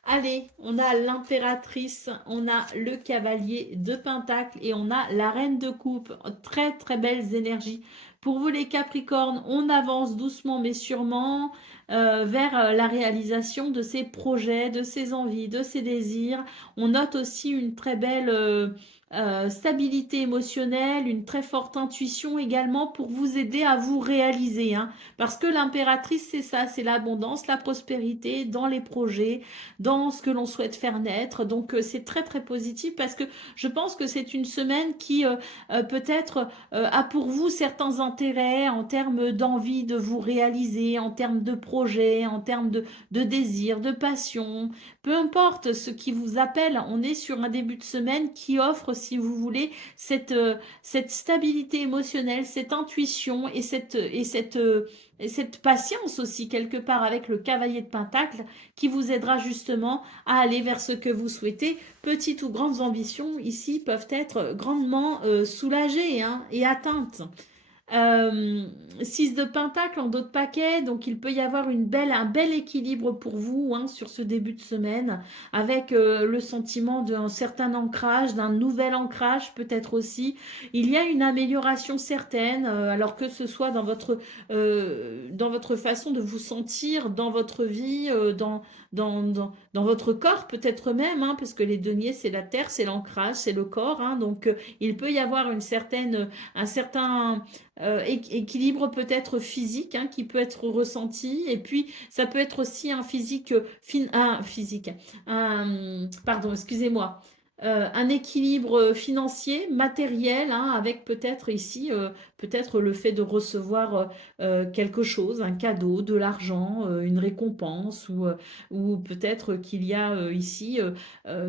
Allez, on a l'impératrice, on a le cavalier de Pentacle et on a la reine de coupe. Très très belles énergies. Pour vous les Capricornes, on avance doucement mais sûrement vers la réalisation de ses projets, de ses envies, de ses désirs. On note aussi une très belle stabilité émotionnelle, une très forte intuition également pour vous aider à vous réaliser, hein. Parce que l'impératrice, c'est ça, c'est l'abondance, la prospérité dans les projets, dans ce que l'on souhaite faire naître. Donc c'est très très positif parce que je pense que c'est une semaine qui peut-être a pour vous certains intérêts en termes d'envie de vous réaliser, en termes de projets, en termes de désirs, de passion. Peu importe ce qui vous appelle, on est sur un début de semaine qui offre si vous voulez, cette stabilité émotionnelle, cette intuition et cette patience aussi, quelque part, avec le cavalier de Pentacle, qui vous aidera justement à aller vers ce que vous souhaitez. Petites ou grandes ambitions, ici, peuvent être grandement soulagées hein, et atteintes. 6 de Pentacle en dos de paquet, donc il peut y avoir un bel équilibre pour vous hein, sur ce début de semaine, avec le sentiment d'un certain ancrage, d'un nouvel ancrage peut-être aussi. Il y a une amélioration certaine, alors que ce soit dans votre façon de vous sentir, dans votre vie, dans votre corps peut-être même, hein, parce que les deniers c'est la terre, c'est l'ancrage, c'est le corps, hein, donc il peut y avoir un certain équilibre peut-être physique hein, qui peut être ressenti et puis ça peut être aussi un physique, pardon, excusez-moi, un équilibre financier, matériel, hein, avec peut-être ici, peut-être le fait de recevoir quelque chose, un cadeau, de l'argent, une récompense, ou peut-être qu'il y a ici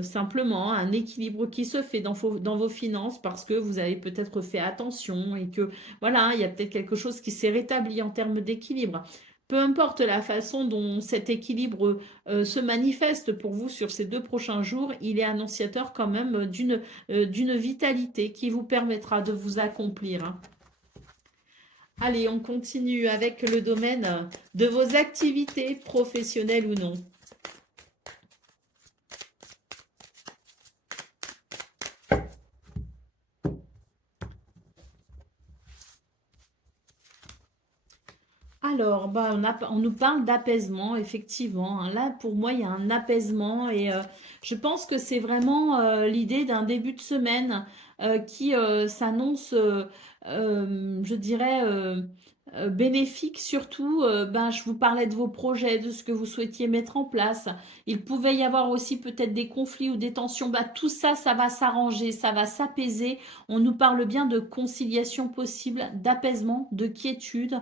simplement un équilibre qui se fait dans vos finances parce que vous avez peut-être fait attention et que voilà, il y a peut-être quelque chose qui s'est rétabli en termes d'équilibre. Peu importe la façon dont cet équilibre se manifeste pour vous sur ces 2 prochains jours, il est annonciateur quand même d'une vitalité qui vous permettra de vous accomplir. Hein. Allez, on continue avec le domaine de vos activités professionnelles ou non. Alors, bah, on nous parle d'apaisement, effectivement. Hein. Là, pour moi, il y a un apaisement et je pense que c'est vraiment l'idée d'un début de semaine qui s'annonce, je dirais, bénéfique. Surtout, ben, je vous parlais de vos projets, de ce que vous souhaitiez mettre en place. Il pouvait y avoir aussi peut-être des conflits ou des tensions. Bah, tout ça, ça va s'arranger, ça va s'apaiser. On nous parle bien de conciliation possible, d'apaisement, de quiétude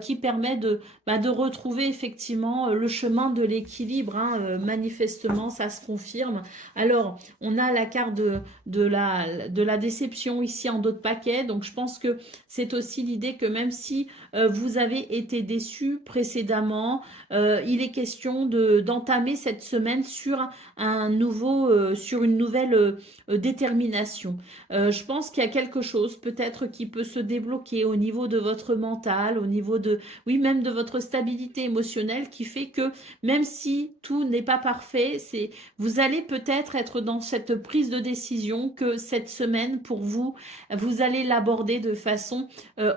qui permet de retrouver effectivement le chemin de l'équilibre. Hein, manifestement, ça se confirme. Alors, on a la carte de la déception ici en dos de paquet. Donc, je pense que c'est aussi l'idée que même si vous avez été déçu précédemment, il est question d'entamer cette semaine sur une nouvelle détermination. Je pense qu'il y a quelque chose peut-être qui peut se débloquer au niveau de votre mental, au niveau oui, même de votre stabilité émotionnelle qui fait que même si tout n'est pas parfait, vous allez peut-être être dans cette prise de décision que cette semaine pour vous, vous allez l'aborder de façon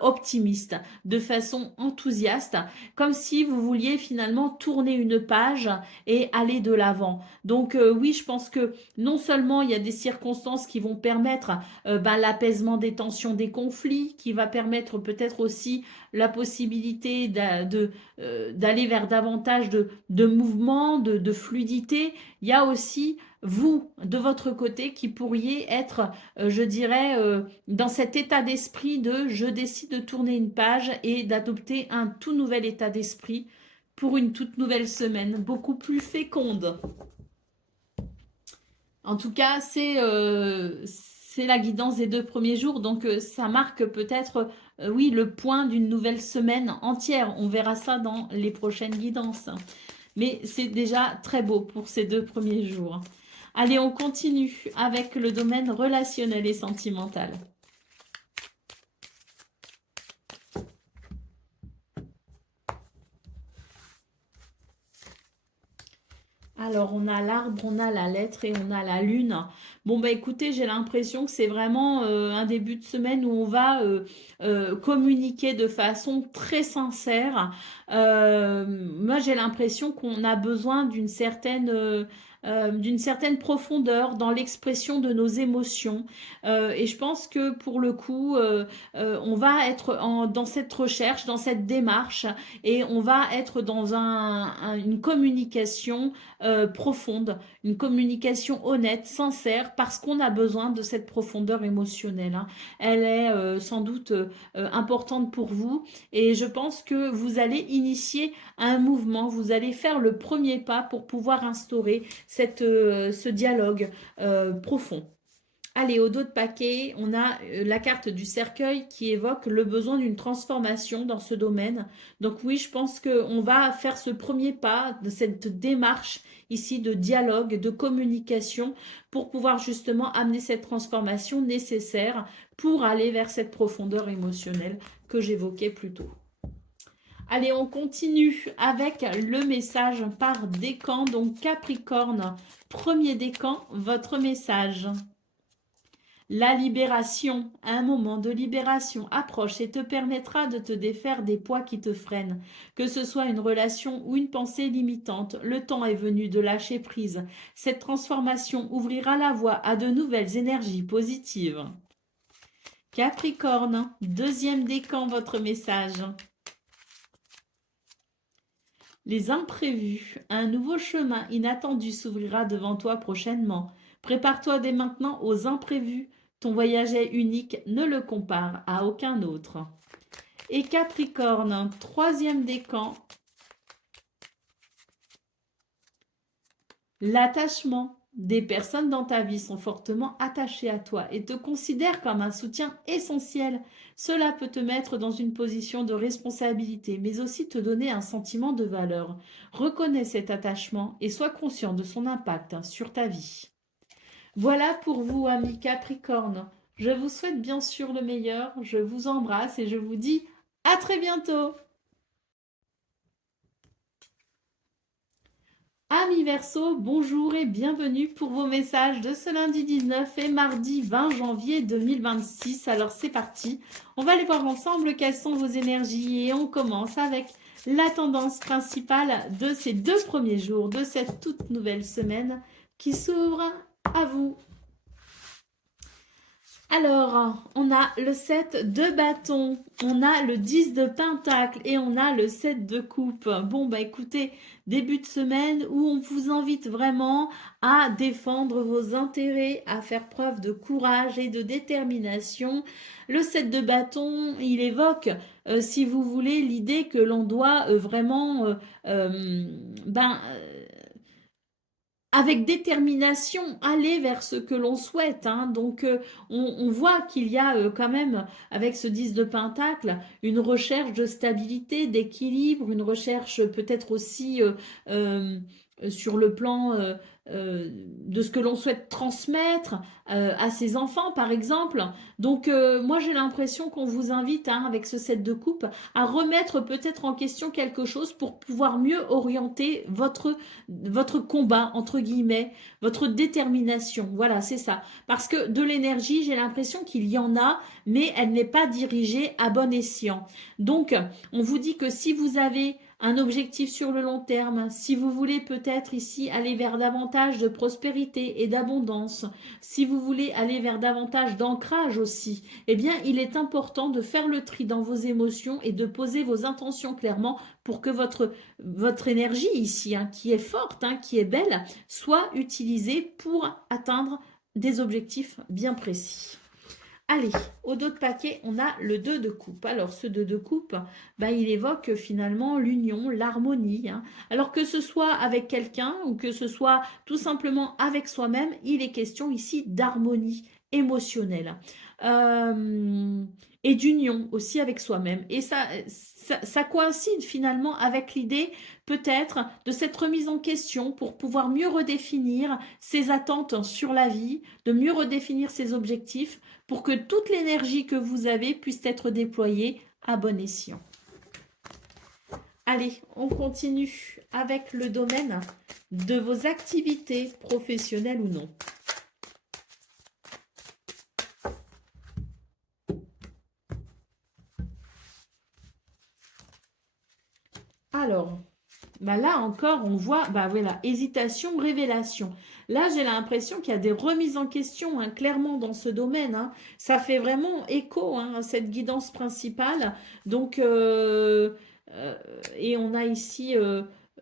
optimiste, de façon enthousiaste, comme si vous vouliez finalement tourner une page et aller de l'avant. Donc oui, je pense que non seulement il y a des circonstances qui vont permettre l'apaisement des tensions, des conflits, qui va permettre peut-être aussi la possibilité d'aller vers davantage de mouvement, de fluidité. Il y a aussi vous, de votre côté, qui pourriez être, je dirais, dans cet état d'esprit de je décide de tourner une page et d'adopter un tout nouvel état d'esprit pour une toute nouvelle semaine, beaucoup plus féconde. En tout cas, c'est la guidance des 2 premiers jours, donc ça marque peut-être, oui, le point d'une nouvelle semaine entière. On verra ça dans les prochaines guidances. Mais c'est déjà très beau pour ces 2 premiers jours. Allez, on continue avec le domaine relationnel et sentimental. Alors, on a l'arbre, on a la lettre et on a la lune. Bon, bah écoutez, j'ai l'impression que c'est vraiment un début de semaine où on va communiquer de façon très sincère. Moi, j'ai l'impression qu'on a besoin d'une certaine profondeur dans l'expression de nos émotions. Et je pense que pour le coup, on va être dans cette recherche, dans cette démarche, et on va être dans une communication profonde, une communication honnête, sincère, parce qu'on a besoin de cette profondeur émotionnelle. Hein. Elle est sans doute importante pour vous et je pense que vous allez initier un mouvement, vous allez faire le premier pas pour pouvoir instaurer ce dialogue profond. Allez, au dos de paquet, on a la carte du cercueil qui évoque le besoin d'une transformation dans ce domaine. Donc oui, je pense qu'on va faire ce premier pas de cette démarche ici de dialogue, de communication pour pouvoir justement amener cette transformation nécessaire pour aller vers cette profondeur émotionnelle que j'évoquais plus tôt. Allez, on continue avec le message par décan. Donc Capricorne, premier décan, votre message. La libération, un moment de libération approche et te permettra de te défaire des poids qui te freinent. Que ce soit une relation ou une pensée limitante, le temps est venu de lâcher prise. Cette transformation ouvrira la voie à de nouvelles énergies positives. Capricorne, deuxième décan, votre message. Les imprévus, un nouveau chemin inattendu s'ouvrira devant toi prochainement. Prépare-toi dès maintenant aux imprévus. Ton voyage est unique, ne le compare à aucun autre. Et Capricorne, troisième décan. L'attachement. Des personnes dans ta vie sont fortement attachées à toi et te considèrent comme un soutien essentiel. Cela peut te mettre dans une position de responsabilité, mais aussi te donner un sentiment de valeur. Reconnais cet attachement et sois conscient de son impact sur ta vie. Voilà pour vous, amis Capricorne. Je vous souhaite bien sûr le meilleur, je vous embrasse et je vous dis à très bientôt. Amis Verseau, bonjour et bienvenue pour vos messages de ce lundi 19 et mardi 20 janvier 2026. Alors c'est parti, on va aller voir ensemble quelles sont vos énergies et on commence avec la tendance principale de ces 2 premiers jours de cette toute nouvelle semaine qui s'ouvre à vous. Alors, on a le 7 de bâton, on a le 10 de pentacle et on a le 7 de coupe. Bon, bah écoutez, début de semaine où on vous invite vraiment à défendre vos intérêts, à faire preuve de courage et de détermination. Le 7 de bâton, il évoque, si vous voulez, l'idée que l'on doit vraiment... avec détermination, aller vers ce que l'on souhaite. Hein. Donc, on voit qu'il y a quand même, avec ce 10 de pentacle, une recherche de stabilité, d'équilibre, une recherche peut-être aussi sur le plan de ce que l'on souhaite transmettre à ses enfants, par exemple. Donc, moi, j'ai l'impression qu'on vous invite, hein, avec ce set de coupe, à remettre peut-être en question quelque chose pour pouvoir mieux orienter votre combat, entre guillemets, votre détermination. Voilà, c'est ça. Parce que de l'énergie, j'ai l'impression qu'il y en a, mais elle n'est pas dirigée à bon escient. Donc, on vous dit que si vous avez un objectif sur le long terme, si vous voulez peut-être ici aller vers davantage de prospérité et d'abondance, si vous voulez aller vers davantage d'ancrage aussi, eh bien, il est important de faire le tri dans vos émotions et de poser vos intentions clairement pour que votre énergie ici, hein, qui est forte, hein, qui est belle, soit utilisée pour atteindre des objectifs bien précis. Allez, au dos de paquet, on a le 2 de coupe. Alors, ce 2 de coupe, bah, il évoque finalement l'union, l'harmonie. Hein. Alors que ce soit avec quelqu'un ou que ce soit tout simplement avec soi-même, il est question ici d'harmonie émotionnelle. Et d'union aussi avec soi-même. Et ça coïncide finalement avec l'idée peut-être de cette remise en question pour pouvoir mieux redéfinir ses attentes sur la vie, de mieux redéfinir ses objectifs pour que toute l'énergie que vous avez puisse être déployée à bon escient. Allez, on continue avec le domaine de vos activités professionnelles ou non. Alors, bah là encore, on voit, bah voilà, hésitation, révélation. Là, j'ai l'impression qu'il y a des remises en question, hein, clairement dans ce domaine. Hein. Ça fait vraiment écho, hein, à cette guidance principale. Donc, et on a ici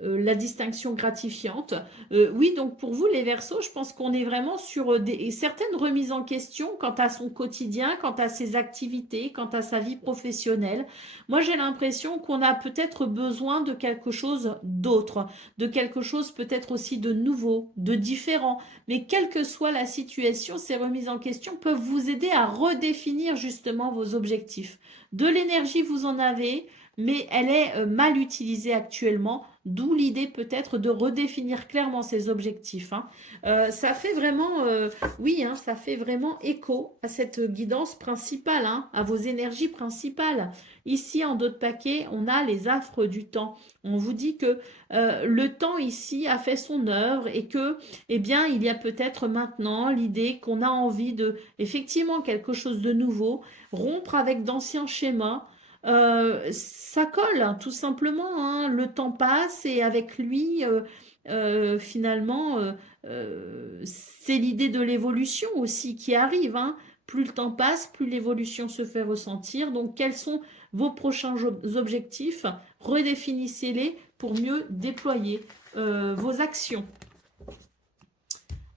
la distinction gratifiante. Oui, donc pour vous, les Verseaux, je pense qu'on est vraiment sur certaines remises en question quant à son quotidien, quant à ses activités, quant à sa vie professionnelle. Moi, j'ai l'impression qu'on a peut-être besoin de quelque chose d'autre, de quelque chose peut-être aussi de nouveau, de différent. Mais quelle que soit la situation, ces remises en question peuvent vous aider à redéfinir justement vos objectifs. De l'énergie, vous en avez, mais elle est mal utilisée actuellement, d'où l'idée peut-être de redéfinir clairement ses objectifs. Hein. Ça fait vraiment, oui, hein, ça fait vraiment écho à cette guidance principale, hein, à vos énergies principales. Ici, en dos de paquet, on a les affres du temps. On vous dit que le temps ici a fait son œuvre et que, eh bien, il y a peut-être maintenant l'idée qu'on a envie de, effectivement, quelque chose de nouveau, rompre avec d'anciens schémas. Ça colle, hein, tout simplement. Hein. Le temps passe et avec lui, finalement, c'est l'idée de l'évolution aussi qui arrive. Hein. Plus le temps passe, plus l'évolution se fait ressentir. Donc, quels sont vos prochains objectifs? Redéfinissez-les pour mieux déployer vos actions.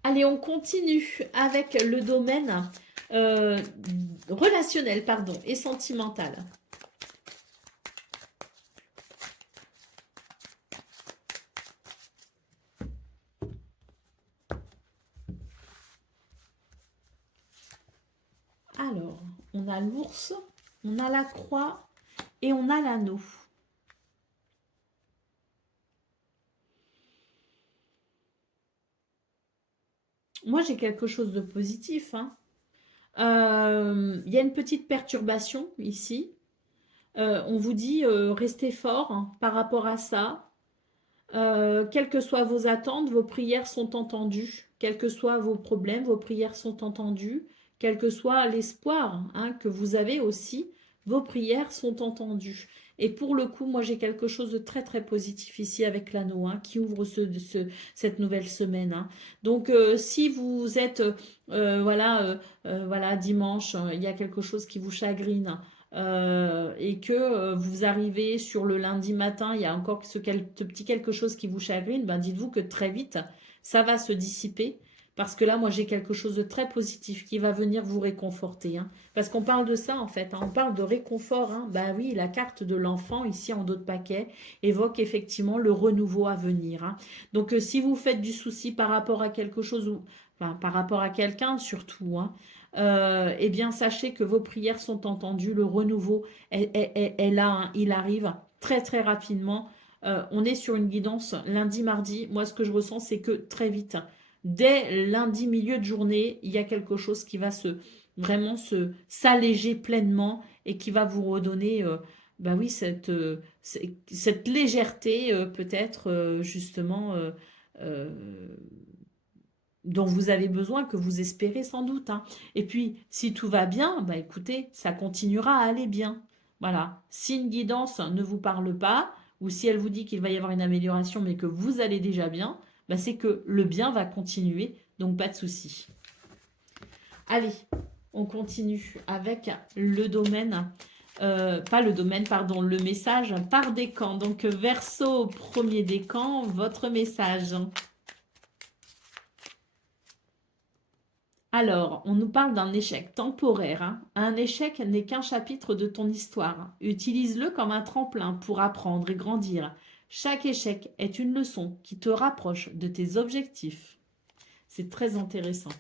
Allez, on continue avec le domaine relationnel, pardon, et sentimental. Alors, on a l'ours, on a la croix et on a l'anneau. Moi, j'ai quelque chose de positif. Hein. Y a une petite perturbation ici. On vous dit restez fort hein, par rapport à ça. Quelles que soient vos attentes, vos prières sont entendues. Quels que soient vos problèmes, vos prières sont entendues. Quel que soit l'espoir hein, que vous avez aussi, vos prières sont entendues. Et pour le coup, moi j'ai quelque chose de très très positif ici avec l'anneau hein, qui ouvre cette nouvelle semaine. Hein. Donc si vous êtes voilà dimanche, il y a quelque chose qui vous chagrine, et que vous arrivez sur le lundi matin, il y a encore ce petit quelque chose qui vous chagrine, ben dites-vous que très vite, ça va se dissiper. Parce que là, moi, j'ai quelque chose de très positif qui va venir vous réconforter. Hein. Parce qu'on parle de ça, en fait. Hein. On parle de réconfort. Hein. Ben oui, la carte de l'enfant, ici en dos de paquet, évoque effectivement le renouveau à venir. Hein. Donc, si vous faites du souci par rapport à quelque chose, ou enfin, par rapport à quelqu'un surtout, hein, eh bien, sachez que vos prières sont entendues. Le renouveau est là. Hein. Il arrive très, très rapidement. On est sur une guidance lundi, mardi. Moi, ce que je ressens, c'est que très vite, dès lundi, milieu de journée, il y a quelque chose qui va vraiment s'alléger pleinement et qui va vous redonner, bah oui, cette légèreté, peut-être, justement, euh, dont vous avez besoin, que vous espérez sans doute. Hein. Et puis, si tout va bien, bah écoutez, ça continuera à aller bien. Voilà. Si une guidance ne vous parle pas, ou si elle vous dit qu'il va y avoir une amélioration, mais que vous allez déjà bien, bah c'est que le bien va continuer, donc pas de souci. Allez, on continue avec le domaine, pas le domaine, pardon, le message par décan. Donc, Verseau, premier décan, votre message. Alors, on nous parle d'un échec temporaire. Hein. Un échec n'est qu'un chapitre de ton histoire. Utilise-le comme un tremplin pour apprendre et grandir. Chaque échec est une leçon qui te rapproche de tes objectifs. C'est très intéressant.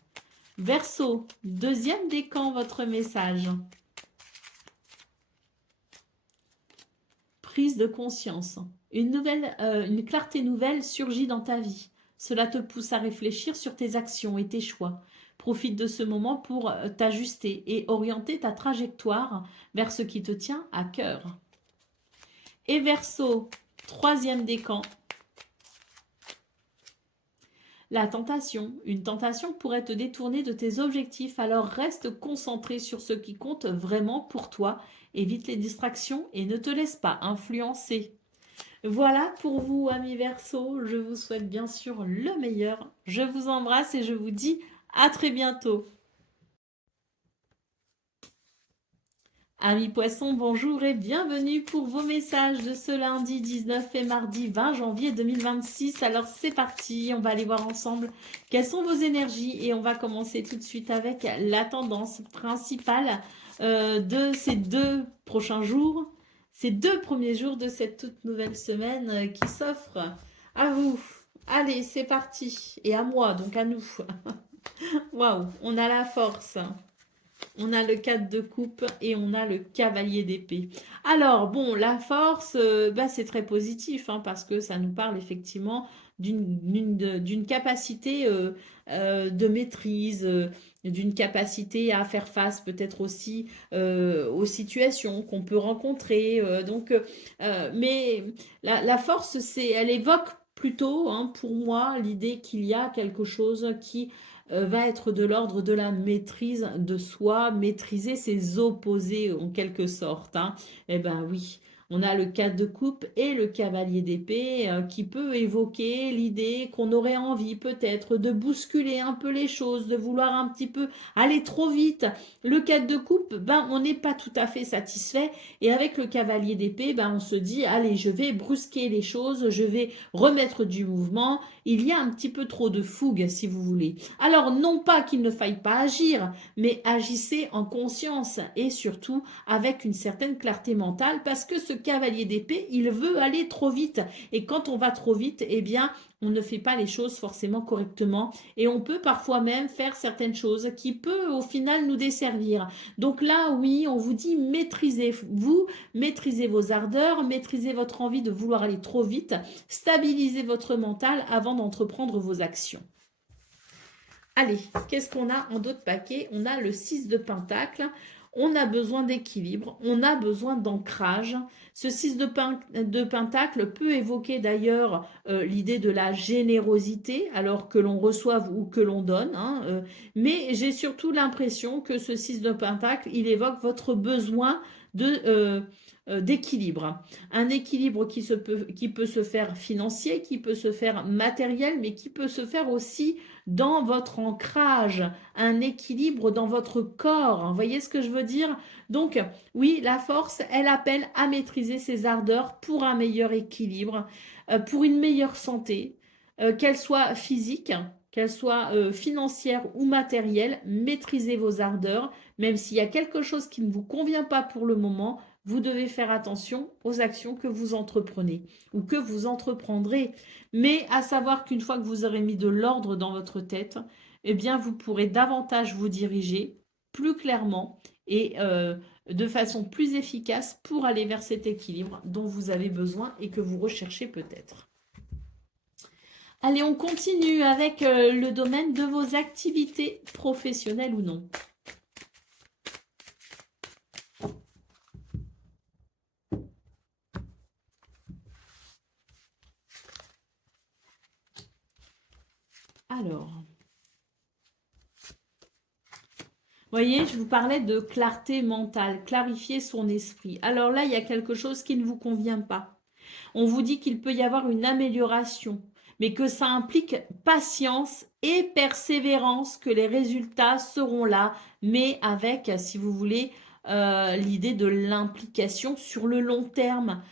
Verseau, deuxième décan, votre message. Prise de conscience. Une clarté nouvelle surgit dans ta vie. Cela te pousse à réfléchir sur tes actions et tes choix. Profite de ce moment pour t'ajuster et orienter ta trajectoire vers ce qui te tient à cœur. Et Verseau, troisième décan. La tentation. Une tentation pourrait te détourner de tes objectifs, alors reste concentré sur ce qui compte vraiment pour toi. Évite les distractions et ne te laisse pas influencer. Voilà pour vous, amis Verseau. Je vous souhaite bien sûr le meilleur. Je vous embrasse et je vous dis à très bientôt. Amis poissons, bonjour et bienvenue pour vos messages de ce lundi 19 et mardi 20 janvier 2026. Alors c'est parti, on va aller voir ensemble quelles sont vos énergies et on va commencer tout de suite avec la tendance principale de ces 2 prochains jours, ces 2 premiers jours de cette toute nouvelle semaine qui s'offre à vous. Allez, c'est parti. Et à moi, donc à nous. Waouh, on a la force. On a le 4 de coupe et on a le cavalier d'épée. Alors, bon, la force, bah, c'est très positif hein, parce que ça nous parle effectivement d'une capacité de maîtrise, d'une capacité à faire face peut-être aussi aux situations qu'on peut rencontrer. Mais la force, elle évoque plutôt hein, pour moi l'idée qu'il y a quelque chose qui va être de l'ordre de la maîtrise de soi, maîtriser ses opposés en quelque sorte. Hein. Eh ben oui, on a le 4 de coupe et le cavalier d'épée qui peut évoquer l'idée qu'on aurait envie peut-être de bousculer un peu les choses, de vouloir un petit peu aller trop vite. Le 4 de coupe, ben on n'est pas tout à fait satisfait et avec le cavalier d'épée, ben on se dit allez, je vais brusquer les choses, je vais remettre du mouvement. Il y a un petit peu trop de fougue si vous voulez. Alors, non pas qu'il ne faille pas agir, mais agissez en conscience et surtout avec une certaine clarté mentale parce que ce cavalier d'épée, il veut aller trop vite. Et quand on va trop vite, eh bien, on ne fait pas les choses forcément correctement et on peut parfois même faire certaines choses qui peuvent au final nous desservir. Donc là, oui, on vous dit maîtrisez-vous, maîtrisez vos ardeurs, maîtrisez votre envie de vouloir aller trop vite, stabilisez votre mental avant d'entreprendre vos actions. Allez, qu'est-ce qu'on a en d'autres paquets? On a le 6 de pentacle. On a besoin d'équilibre, on a besoin d'ancrage. Ce 6 de pentacle peut évoquer d'ailleurs l'idée de la générosité, alors que l'on reçoive ou que l'on donne. Hein, mais j'ai surtout l'impression que ce 6 de pentacle, il évoque votre besoin d'équilibre. Un équilibre qui peut se faire financier, qui peut se faire matériel, mais qui peut se faire aussi dans votre ancrage, un équilibre dans votre corps. Vous voyez ce que je veux dire? Donc, oui, la force, elle appelle à maîtriser ses ardeurs pour un meilleur équilibre, pour une meilleure santé, qu'elle soit physique, qu'elle soit financière ou matérielle. Maîtrisez vos ardeurs, même s'il y a quelque chose qui ne vous convient pas pour le moment, vous devez faire attention aux actions que vous entreprenez ou que vous entreprendrez. Mais à savoir qu'une fois que vous aurez mis de l'ordre dans votre tête, eh bien, vous pourrez davantage vous diriger plus clairement et de façon plus efficace pour aller vers cet équilibre dont vous avez besoin et que vous recherchez peut-être. Allez, on continue avec le domaine de vos activités professionnelles ou non. Alors, voyez, je vous parlais de clarté mentale, clarifier son esprit. Alors là, il y a quelque chose qui ne vous convient pas. On vous dit qu'il peut y avoir une amélioration, mais que ça implique patience et persévérance, que les résultats seront là, mais avec, si vous voulez, l'idée de l'implication sur le long terme.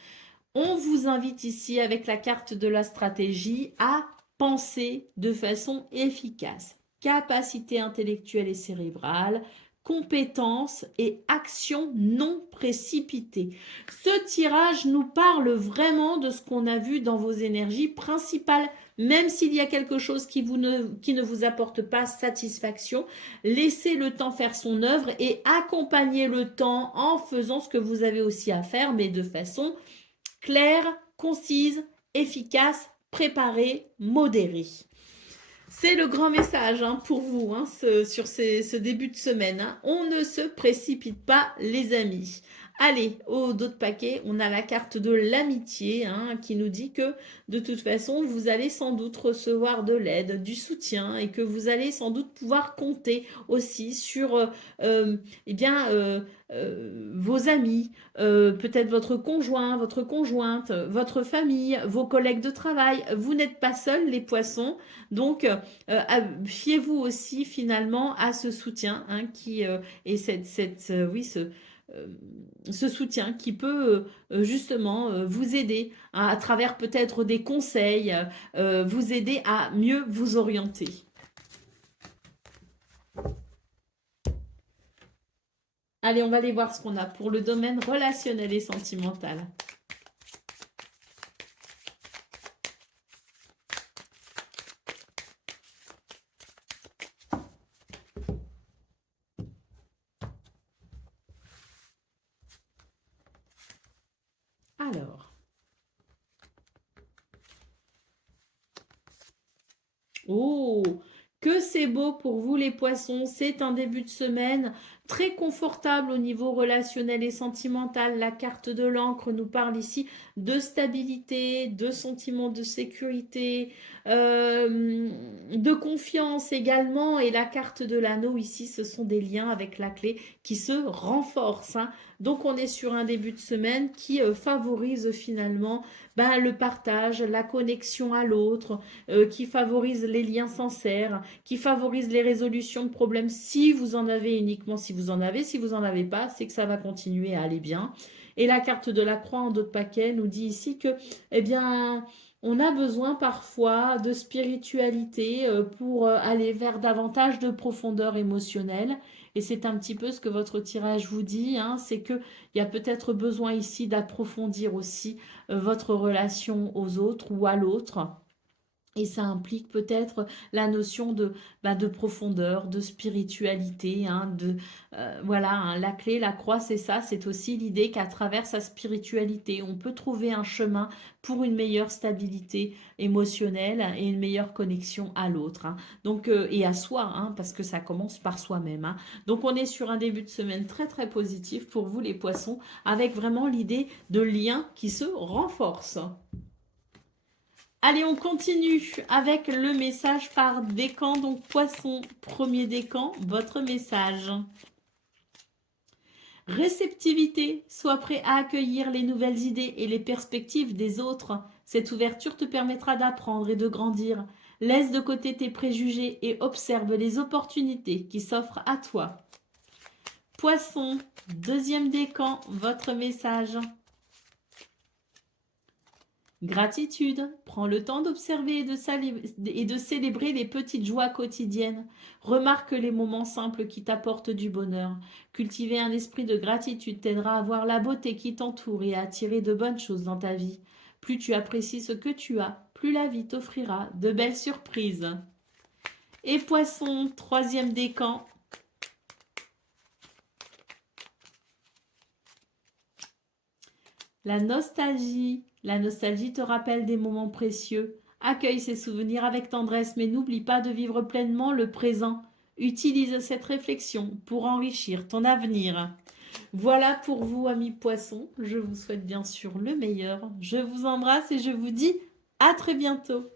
On vous invite ici, avec la carte de la stratégie, à penser de façon efficace. Capacité intellectuelle et cérébrale, compétences et actions non précipitées. Ce tirage nous parle vraiment de ce qu'on a vu dans vos énergies principales. Même s'il y a quelque chose qui ne vous apporte pas satisfaction, laissez le temps faire son œuvre et accompagnez le temps en faisant ce que vous avez aussi à faire, mais de façon claire, concise, efficace, préparée, modérée. C'est le grand message hein, pour vous hein, sur ce début de semaine. Hein. On ne se précipite pas, les amis. Allez, au d'autres paquets, on a la carte de l'amitié hein, qui nous dit que de toute façon, vous allez sans doute recevoir de l'aide, du soutien et que vous allez sans doute pouvoir compter aussi sur eh bien, vos amis, peut-être votre conjoint, votre conjointe, votre famille, vos collègues de travail. Vous n'êtes pas seuls, les poissons. Donc, fiez-vous aussi finalement à ce soutien hein, qui est oui, ce soutien qui peut justement vous aider hein, à travers peut-être des conseils, vous aider à mieux vous orienter. Allez, on va aller voir ce qu'on a pour le domaine relationnel et sentimental. Alors. Oh, que c'est beau pour vous les poissons. C'est un début de semaine très confortable au niveau relationnel et sentimental. La carte de l'encre nous parle ici de stabilité, de sentiment de sécurité, de confiance également. Et la carte de l'anneau ici, ce sont des liens avec la clé qui se renforcent. Hein. Donc on est sur un début de semaine qui favorise finalement le partage, la connexion à l'autre, qui favorise les liens sincères, qui favorise les résolutions de problèmes si vous en avez uniquement, si vous en avez, si vous n'en avez pas, c'est que ça va continuer à aller bien. Et la carte de la croix en dos de paquet nous dit ici que, eh bien, on a besoin parfois de spiritualité pour aller vers davantage de profondeur émotionnelle. Et c'est un petit peu ce que votre tirage vous dit, hein, c'est qu'il y a peut-être besoin ici d'approfondir aussi votre relation aux autres ou à l'autre. Et ça implique peut-être la notion de profondeur, de spiritualité, hein, voilà, hein, la clé, la croix, c'est ça, c'est aussi l'idée qu'à travers sa spiritualité, on peut trouver un chemin pour une meilleure stabilité émotionnelle et une meilleure connexion à l'autre, hein. Donc, et à soi, hein, parce que ça commence par soi-même, hein. Donc, on est sur un début de semaine très, très positif pour vous les poissons, avec vraiment l'idée de lien qui se renforce. Allez, on continue avec le message par décan. Donc, poisson, premier décan, votre message. Réceptivité, sois prêt à accueillir les nouvelles idées et les perspectives des autres. Cette ouverture te permettra d'apprendre et de grandir. Laisse de côté tes préjugés et observe les opportunités qui s'offrent à toi. Poisson, deuxième décan, votre message. Gratitude, prends le temps d'observer et de célébrer les petites joies quotidiennes. Remarque les moments simples qui t'apportent du bonheur. Cultiver un esprit de gratitude t'aidera à voir la beauté qui t'entoure et à attirer de bonnes choses dans ta vie. Plus tu apprécies ce que tu as, plus la vie t'offrira de belles surprises. Et poisson, troisième décan. La nostalgie. La nostalgie te rappelle des moments précieux. Accueille ces souvenirs avec tendresse, mais n'oublie pas de vivre pleinement le présent. Utilise cette réflexion pour enrichir ton avenir. Voilà pour vous, amis poissons. Je vous souhaite bien sûr le meilleur. Je vous embrasse et je vous dis à très bientôt.